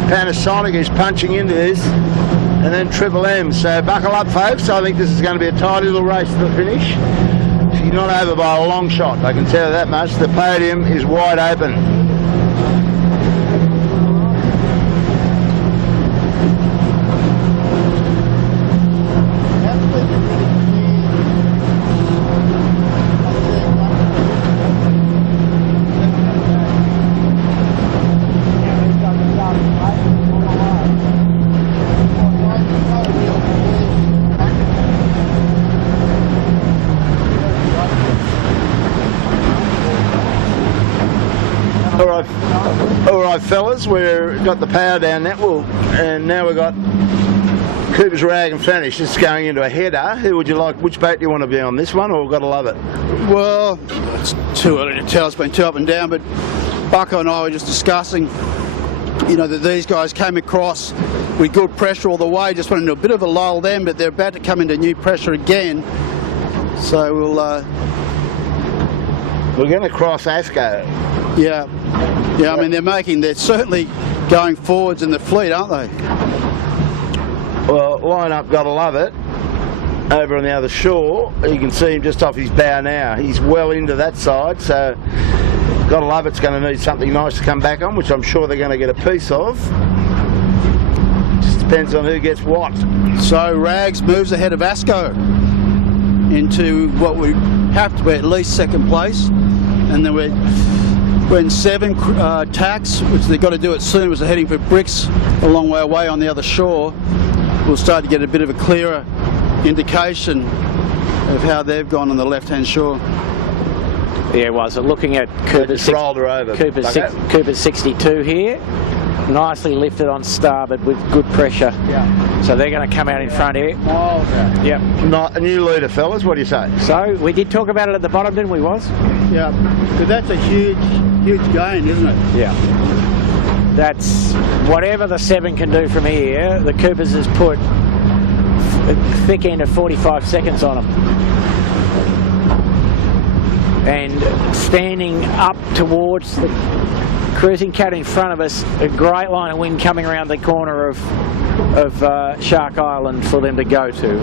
Panasonic is punching into this, and then Triple M. So buckle up, folks. I think this is going to be a tidy little race to the finish. She's not over by a long shot, I can tell you that much. The podium is wide open. All right, fellas, we've got the power down that wall, and now we've got Cooper's Rag and Finish. This is going into a header. Who would you like? Which boat do you want to be on? This one, or we've got to love it? Well, it's too early to tell. It's been too up and down, but Bucko and I were just discussing, you know, that these guys came across with good pressure all the way. Just went into a bit of a lull then, but they're about to come into new pressure again. So we're going to cross Asco. Yeah, I mean, they're certainly going forwards in the fleet, aren't they? Well, line up, gotta love it. Over on the other shore, you can see him just off his bow now. He's well into that side, so gotta love it's going to need something nice to come back on, which I'm sure they're going to get a piece of. Just depends on who gets what. So Rags moves ahead of Asco into what would have to be at least second place, and then we're in 7 tacks, which they've got to do it soon, as they're heading for Bricks a long way away on the other shore. We'll start to get a bit of a clearer indication of how they've gone on the left-hand shore. Yeah, well, so looking at Cooper's 62 here, nicely lifted on starboard with good pressure. Yeah. So they're going to come out in front here. Oh, okay. Yep. Not a new leader, fellas. What do you say? So we did talk about it at the bottom, didn't we, Was? Yeah. But that's a huge gain, isn't it? Yeah. That's whatever the 7 can do from here. The Coopers has put a thick end of 45 seconds on them. And standing up towards the cruising cat in front of us, a great line of wind coming around the corner of Shark Island for them to go to.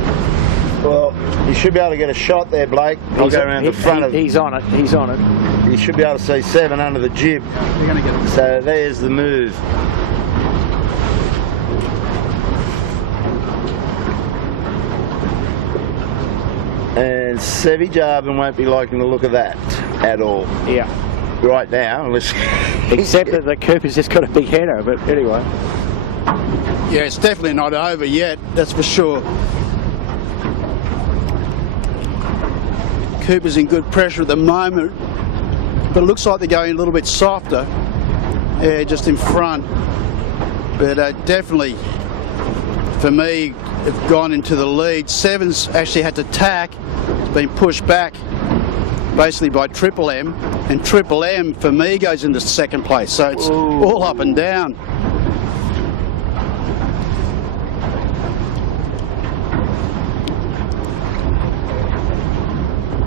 Well, you should be able to get a shot there, Blake. I'll go around the front of. He's on it. He's on it. You should be able to see 7 under the jib. They're going to get it. So there's the move. And Sevy Jarvin won't be liking the look of that at all. Yeah. Right now, unless except that the Cooper's just got a big header, but anyway. Yeah, it's definitely not over yet, that's for sure. Cooper's in good pressure at the moment, but it looks like they're going a little bit softer. Yeah, just in front. But definitely, for me, have gone into the lead. 7's actually had to tack. It's been pushed back basically by Triple M, and Triple M for me goes into second place, so it's all up and down.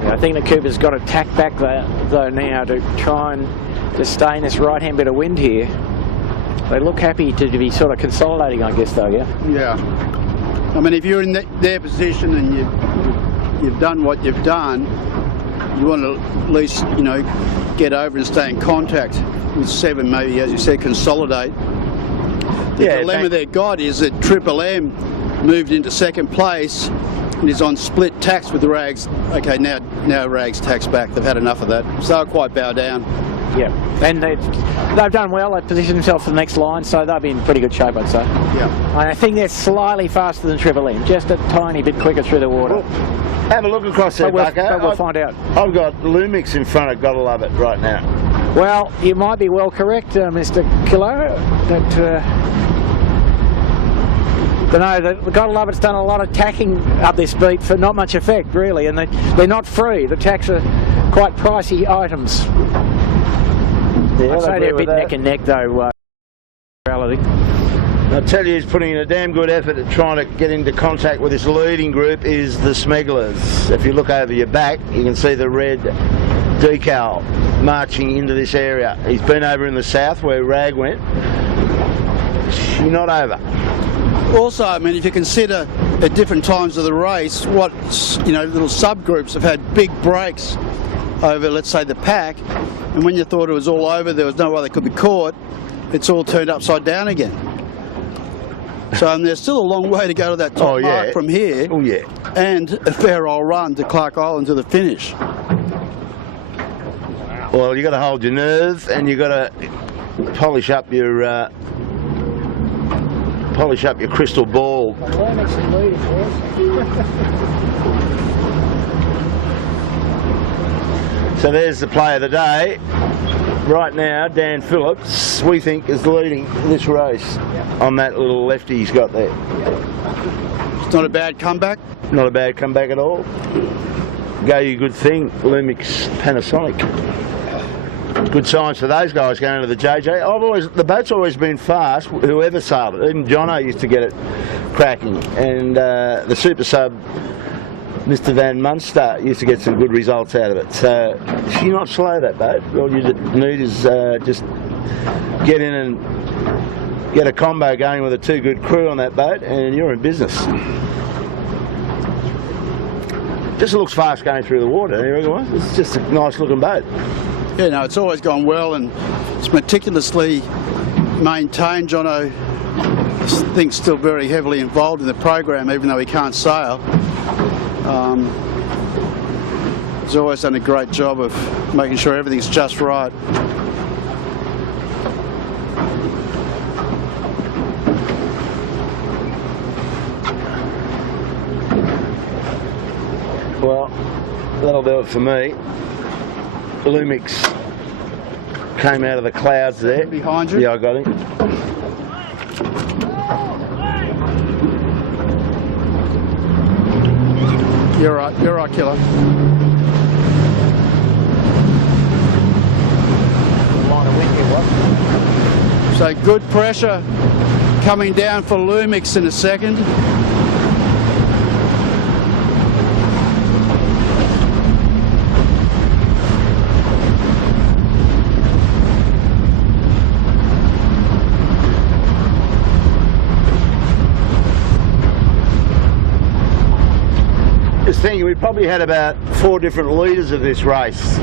I think the Cooper's got to tack back though now to try and to stay in this right hand bit of wind here. They look happy to be sort of consolidating, I guess, though. Yeah. I mean, if you're in their position and you've done what you've done, you want to at least, you know, get over and stay in contact with 7, maybe, as you said, consolidate. The dilemma they've got is that Triple M moved into second place and is on split tacks with Rags. Okay, now Rags tacks back. They've had enough of that, so they'll quite bow down. Yeah, and they've done well. They've positioned themselves for the next line, so they'll be in pretty good shape, I'd say. Yeah. And I think they're slightly faster than Triple M, just a tiny bit quicker through the water. Well, have a look across there, Bucko. But we'll find out. I've got Lumix in front of Gotta Love It right now. Well, you might be well correct, Mr. Kilo, that but no, the Gotta Love It's done a lot of tacking up this beat for not much effect, really, and they're not free. The tacks are quite pricey items. Yeah, I'd say they're a bit neck and neck, though, reality. I tell you, he's putting in a damn good effort at trying to get into contact with this leading group is the Smegglers. If you look over your back, you can see the red decal marching into this area. He's been over in the south where Rag went. You're not over. Also, I mean, if you consider at different times of the race, what, you know, little subgroups have had big breaks over, let's say, the pack, and when you thought it was all over, there was no way they could be caught, it's all turned upside down again. So there's still a long way to go to that top mark from here. Oh, yeah. And a fair old run to Clark Island to the finish. Well, you got to hold your nerve, and you got to polish up your crystal ball. So there's the play of the day. Right now, Dan Phillips, we think, is leading this race on that little lefty he's got there. It's not a bad comeback. Not a bad comeback at all. Go you good thing, Lumix Panasonic. Good signs for those guys going to the JJ. The boat's always been fast, whoever sailed it. Even Jono used to get it cracking. And the super sub, Mr. Van Munster, used to get some good results out of it. So she's not slow, that boat. All you need is just get in and get a combo going with a two good crew on that boat, and you're in business. Just looks fast going through the water. It's just a nice looking boat. Yeah, no, it's always gone well, and it's meticulously maintained. Jono, I think, still very heavily involved in the program, even though he can't sail. He's always done a great job of making sure everything's just right. Well, that'll do it for me. Lumix came out of the clouds there. Behind you? Yeah, I got him. You're right, Killer. So good pressure coming down for Lumix in a second. Thinking we probably had about 4 different leaders of this race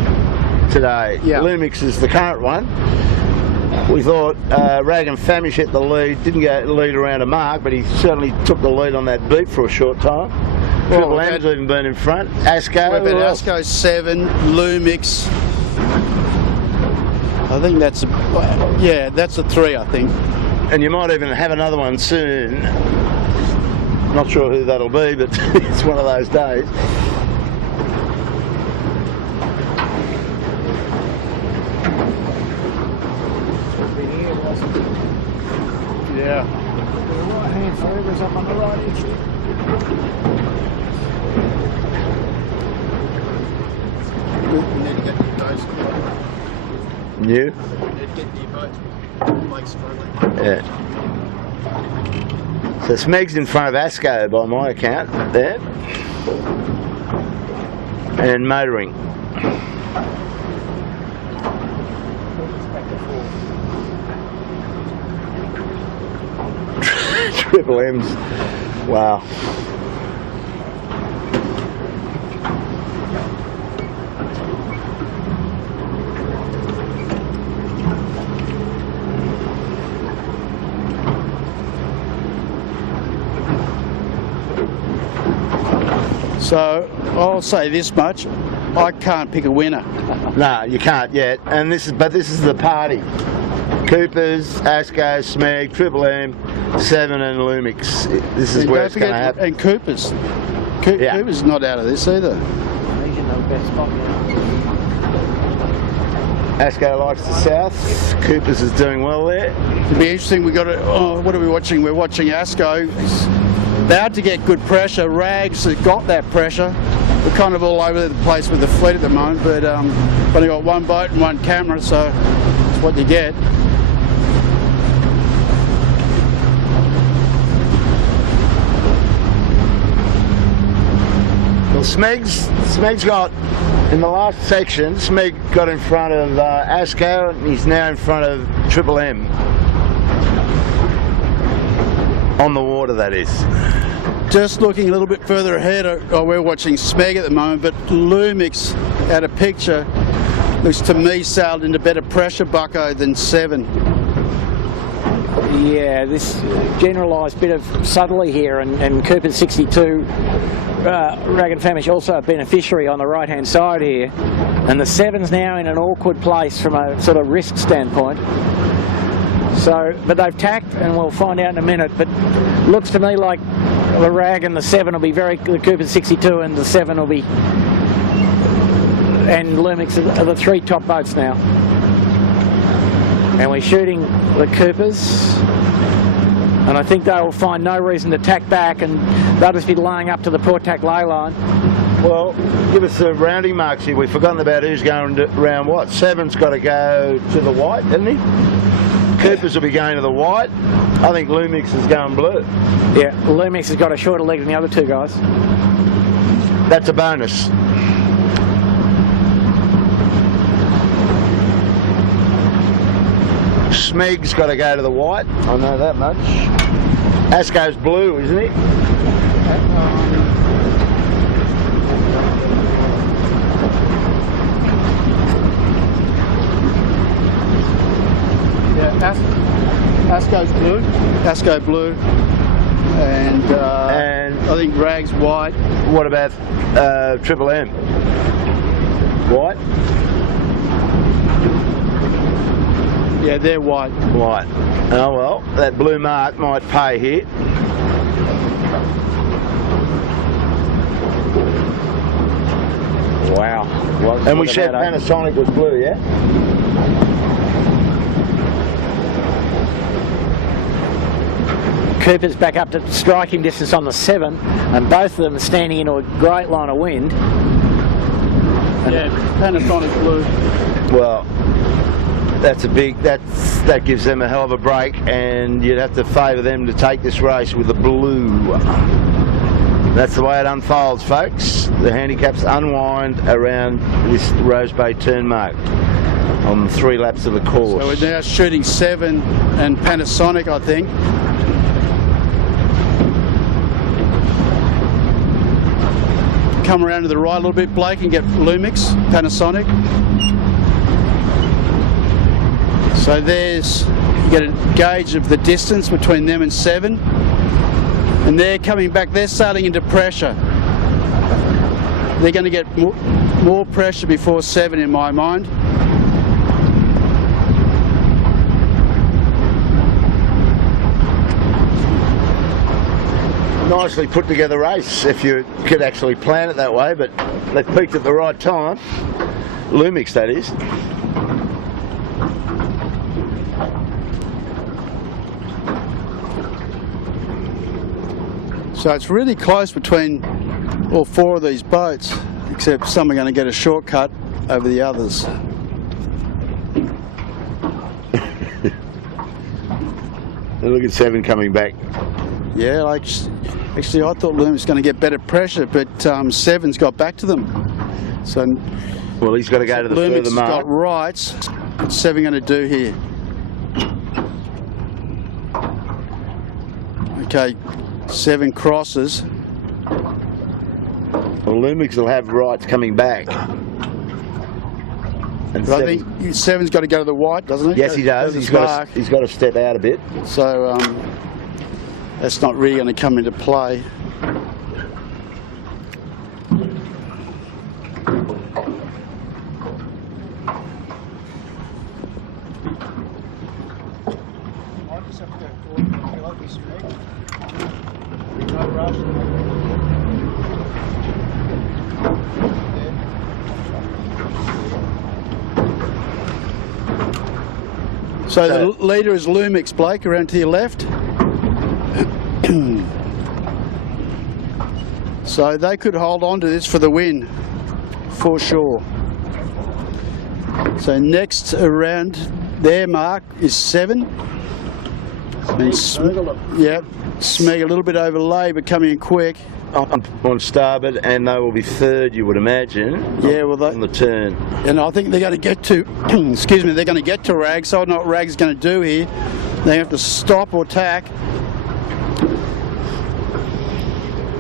today. Yeah. Lumix is the current one. We thought Rag and Famish hit the lead, didn't go lead around a mark, but he certainly took the lead on that beat for a short time. Triple M's even been in front. Asco. We've had Asco 7, Lumix. I think that's a 3, I think. And you might even have another one soon. Not sure who that'll be, but it's one of those days. Yeah. The right hand forever's up on the right edge. We need to get the boats. New? We need to get the boats. Blake's struggling. Yeah. So Smeg's in front of Asco by my account there. And motoring. Triple M's. Wow. So I'll say this much: I can't pick a winner. No, you can't yet. And this is the party. Coopers, Asco, Smeg, Triple M, 7 and Lumix. This is where it's going to happen. And Coopers. Coopers not out of this either. He's in the best spot now. Asco likes the south. Coopers is doing well there. It'll be interesting. We got to. Oh, what are we watching? We're watching Asco. About to get good pressure. Rags has got that pressure. We're kind of all over the place with the fleet at the moment, but only got one boat and one camera, so that's what you get. Well, Smeg's got, in the last section, Smeg got in front of Asco, and he's now in front of Triple M. On the water, that is. Just looking a little bit further ahead, we're watching Smeg at the moment, but Lumix out of picture looks to me sailed into better pressure, Bucko, than 7. Yeah, this generalised bit of southerly here, and Cooper's 62 Rag and Famish also a beneficiary on the right hand side here, and the 7's now in an awkward place from a sort of risk standpoint. So, but they've tacked, and we'll find out in a minute, but looks to me like the Rag and the 7 will be the Cooper's 62 and the 7 will be, and Lumix are the 3 top boats now. And we're shooting the Coopers, and I think they will find no reason to tack back, and they'll just be laying up to the port tack ley line. Well, give us the rounding marks here. We've forgotten about who's going around what. 7's got to go to the white, hasn't he? Coopers will be going to the white. I think Lumix is going blue. Yeah, Lumix has got a shorter leg than the other 2 guys. That's a bonus. Smeg's got to go to the white. I know that much. Asco's blue, isn't he? Yeah, Asco's blue. Asco blue. And I think Rag's white. What about Triple M? White? Yeah, they're white. White. Oh well, that blue mark might pay here. Wow. And we said Panasonic was blue, yeah? Cooper's back up to striking distance on the 7, and both of them are standing into a great line of wind. Yeah, Panasonic blue. Well, that's a big, that gives them a hell of a break, and you'd have to favour them to take this race with the blue. That's the way it unfolds, folks. The handicaps unwind around this Rose Bay turn mark on 3 laps of the course. So we're now shooting 7 and Panasonic, I think. Come around to the right a little bit, Blake, and get Lumix, Panasonic. So there's, you get a gauge of the distance between them and 7. And they're coming back, they're sailing into pressure. They're going to get more pressure before 7 in my mind. Nicely put together race, if you could actually plan it that way, but they peaked at the right time. Lumix, that is. So it's really close between all 4 of these boats, except some are going to get a shortcut over the others. Look at 7 coming back. Yeah, like, actually I thought Lumix was going to get better pressure, but 7's got back to them. So well, he's got to go to the further mark. Lumix got rights. What's 7 going to do here? Okay, 7 crosses. Well, Lumix will have rights coming back. And I think 7's got to go to the white, doesn't he? Yes, he does. He's got to step out a bit. So that's not really going to come into play. So the leader is Lumix, Blake, around to your left. So they could hold on to this for the win, for sure. So next around their mark is 7. And Smeg a little bit overlay, but coming in quick. On starboard, and they will be 3rd, you would imagine. Yeah, well, on the turn. And I think they're going to get to, excuse me, they're going to get to Rag. So I don't know what Rag's going to do here. They have to stop or tack.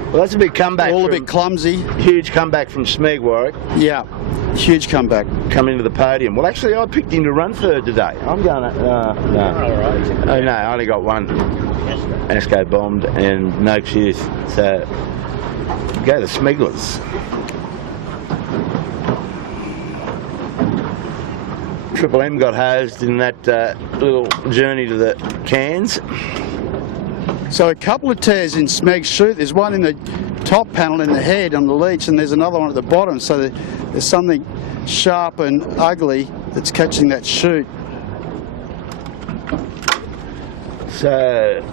Well, that's a big comeback. All a bit clumsy. Huge comeback from Smeg, Warwick. Yeah, huge comeback. Coming to the podium. Well, actually, I picked him to run third today. I'm going to... no. Oh, no, I only got one. Asco bombed and no youth. So, go to Smeglers. Triple M got hosed in that little journey to the cans. So a couple of tears in Smeg's chute. There's one in the top panel in the head on the leech, and there's another one at the bottom. So there's something sharp and ugly that's catching that chute. So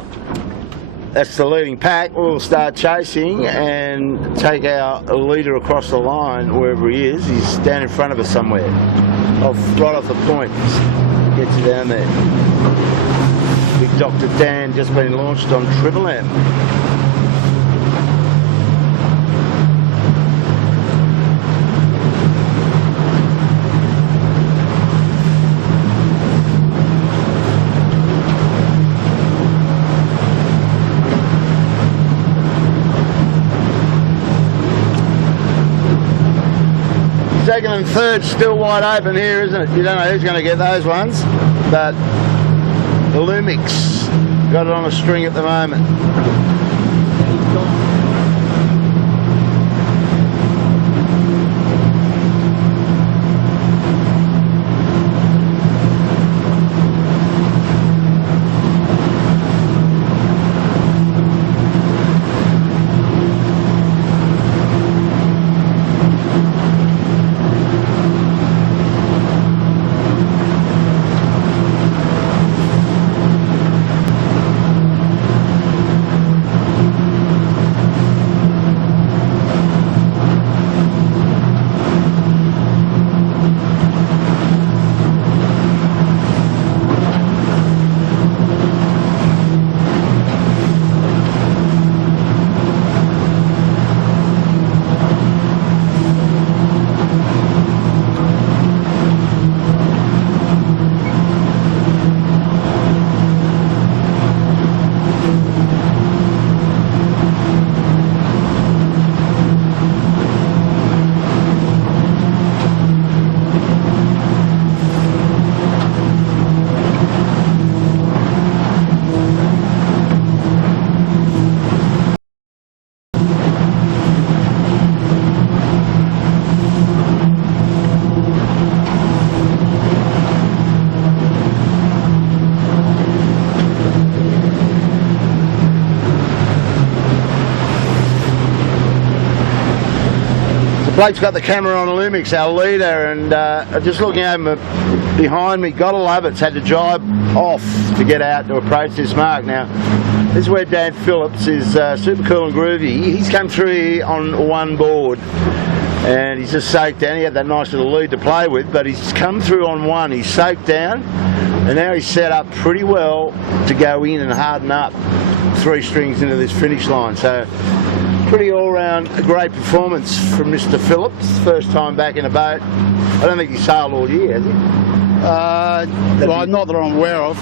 that's the leading pack. We'll start chasing and take our leader across the line wherever he is. He's down in front of us somewhere. Right off the point. Gets you down there. Big Dr. Dan just been launched on Triple M. Second and third still wide open here, isn't it? You don't know who's going to get those ones, but the Lumix got it on a string at the moment. Blake's got the camera on Lumix, our leader, and just looking at him behind me, gotta love it, it's had to drive off to get out to approach this mark. Now, this is where Dan Phillips is super cool and groovy. He's come through here on one board, and he's just soaked down. He had that nice little lead to play with, but he's come through on one. He's soaked down, and now he's set up pretty well to go in and harden up 3 strings into this finish line. So, pretty all-round great performance from Mr. Phillips. First time back in a boat. I don't think he's sailed all year, has he? Well, not that I'm aware of.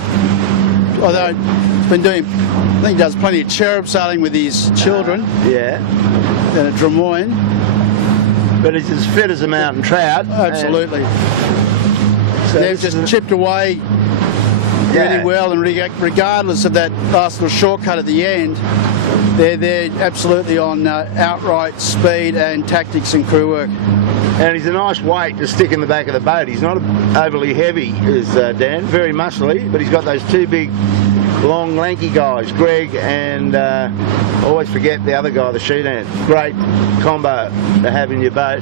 Although he's been doing, I think he does plenty of cherub sailing with his children. Yeah. And at Drummoyne. But he's as fit as a mountain trout. Absolutely. So they've just chipped away really well, and regardless of that last little shortcut at the end, they're absolutely on outright speed and tactics and crew work. And he's a nice weight to stick in the back of the boat. He's not overly heavy, is Dan, very muscly, but he's got those 2 big, long, lanky guys, Greg and I always forget the other guy, the sheet ant. Great combo to have in your boat.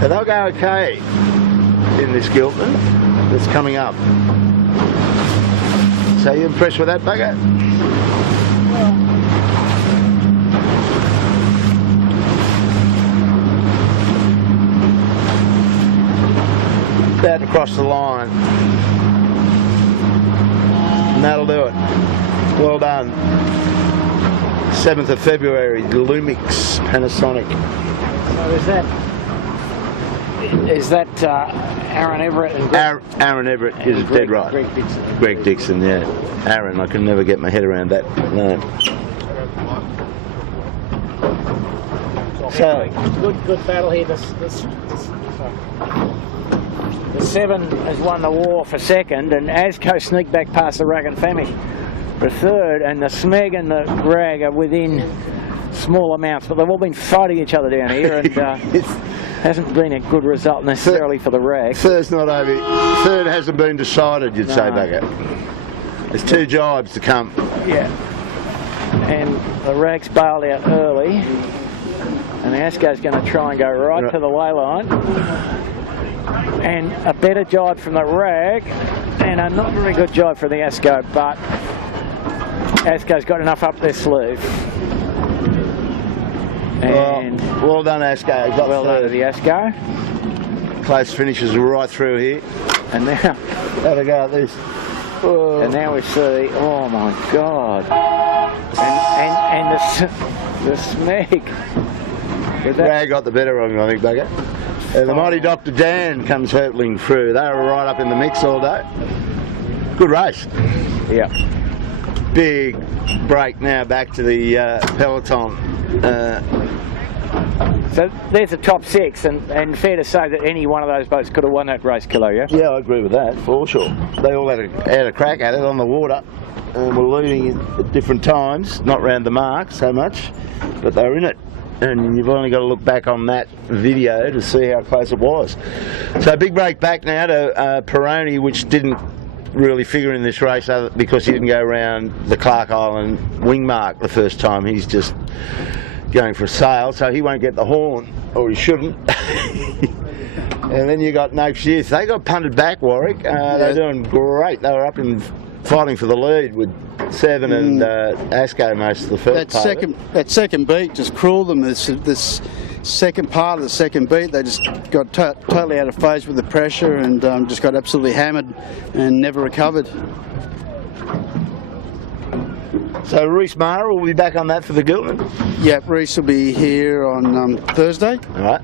So they'll go okay in this Giltinan that's coming up. So you impressed with that bugger? About to cross the line. And that'll do it. Well done. 7th of February, Lumix Panasonic. So is that Aaron Everett and Aaron Everett is dead right. Greg Dixon. Greg Dixon, yeah. Aaron, I can never get my head around that. No. So good battle here. The 7 has won the war for second, and Asco sneaked back past the Rag and Famish for third, and the Smeg and the Rag are within small amounts, but they've all been fighting each other down here, and hasn't been a good result necessarily for the Rag. Third's not over. Third hasn't been decided, you'd say, Bagger. There's 2 jibes to come. Yeah. And the Rag's bailed out early, and the Asco's going to try and go right to the way line. And a better jibe from the Rag, and a not very good jibe from the Asco, but Asco's got enough up their sleeve. And well done, Asco. Well done to the Asco. Close finishes right through here. And now, have a go at this. And now we see, oh my God. And the Smeg. Rag got the better of him, I think, Bugger. The mighty Dr. Dan comes hurtling through. They were right up in the mix all day. Good race. Yeah. Big break now back to the peloton. So there's the top 6, and fair to say that any one of those boats could have won that race, Kilo, yeah? Yeah, I agree with that, for sure. They all had a crack at it on the water, and were leading at different times, not round the mark so much, but they were in it. And you've only got to look back on that video to see how close it was. So big break back now to Peroni, which didn't really figure in this race because he didn't go around the Clark Island wing mark the first time. He's just going for a sail, so he won't get the horn, or he shouldn't. And then you got Noakes Youth. They got punted back, Warwick. They're doing great. They were up in fighting for the lead with 7 and Asco most of the first part. That second beat just cruelled them. This second part of the second beat, they just got totally out of phase with the pressure and just got absolutely hammered and never recovered. So Reese Mara will be back on that for the Giltinan? Yep, Reese will be here on Thursday. All right.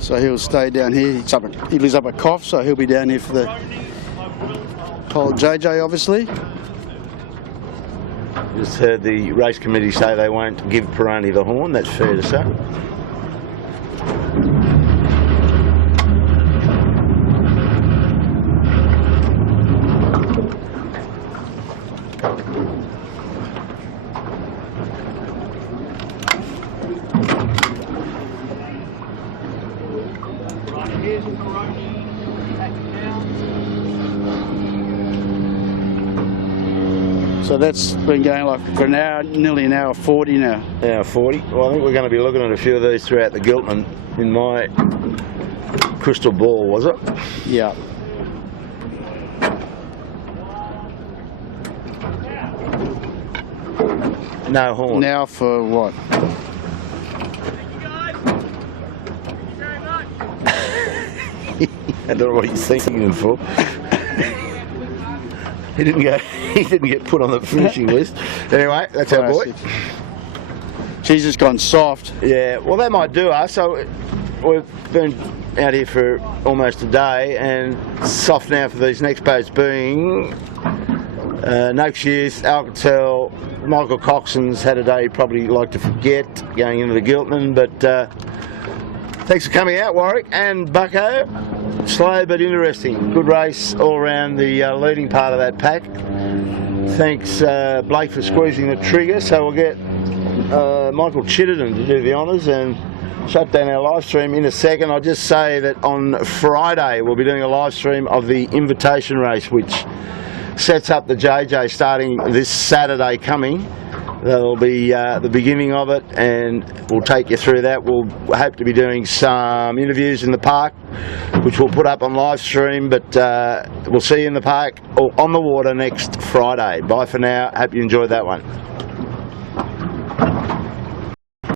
So he'll stay down here. He lives up at Coff, so he'll be down here for the whole JJ, obviously. Just heard the race committee say they won't give Peroni the horn. That's fair to say. So that's been going like for an hour, nearly an hour 40 now. Hour 40. Well, I think we're going to be looking at a few of these throughout the Giltinan in my crystal ball, was it? Yeah. No horn. Now for what? I don't know what he's thinking him for. He didn't get put on the finishing list. Anyway, that's our boy. She's just gone soft. Yeah, well that might do us. So we've been out here for almost a day, and soft now for these next boats being Noakes Youth, Alcatel, Michael Coxon's had a day he'd probably like to forget going into the Giltinan, but thanks for coming out, Warwick and Bucko. Slow but interesting. Good race all around the leading part of that pack. Thanks Blake for squeezing the trigger, so we'll get Michael Chittenden to do the honours and shut down our live stream in a second. I'll just say that on Friday we'll be doing a live stream of the invitation race, which sets up the JJ starting this Saturday coming. That'll be the beginning of it, and we'll take you through that. We'll hope to be doing some interviews in the park, which we'll put up on live stream, but we'll see you in the park or on the water next Friday. Bye for now. Hope you enjoyed that one.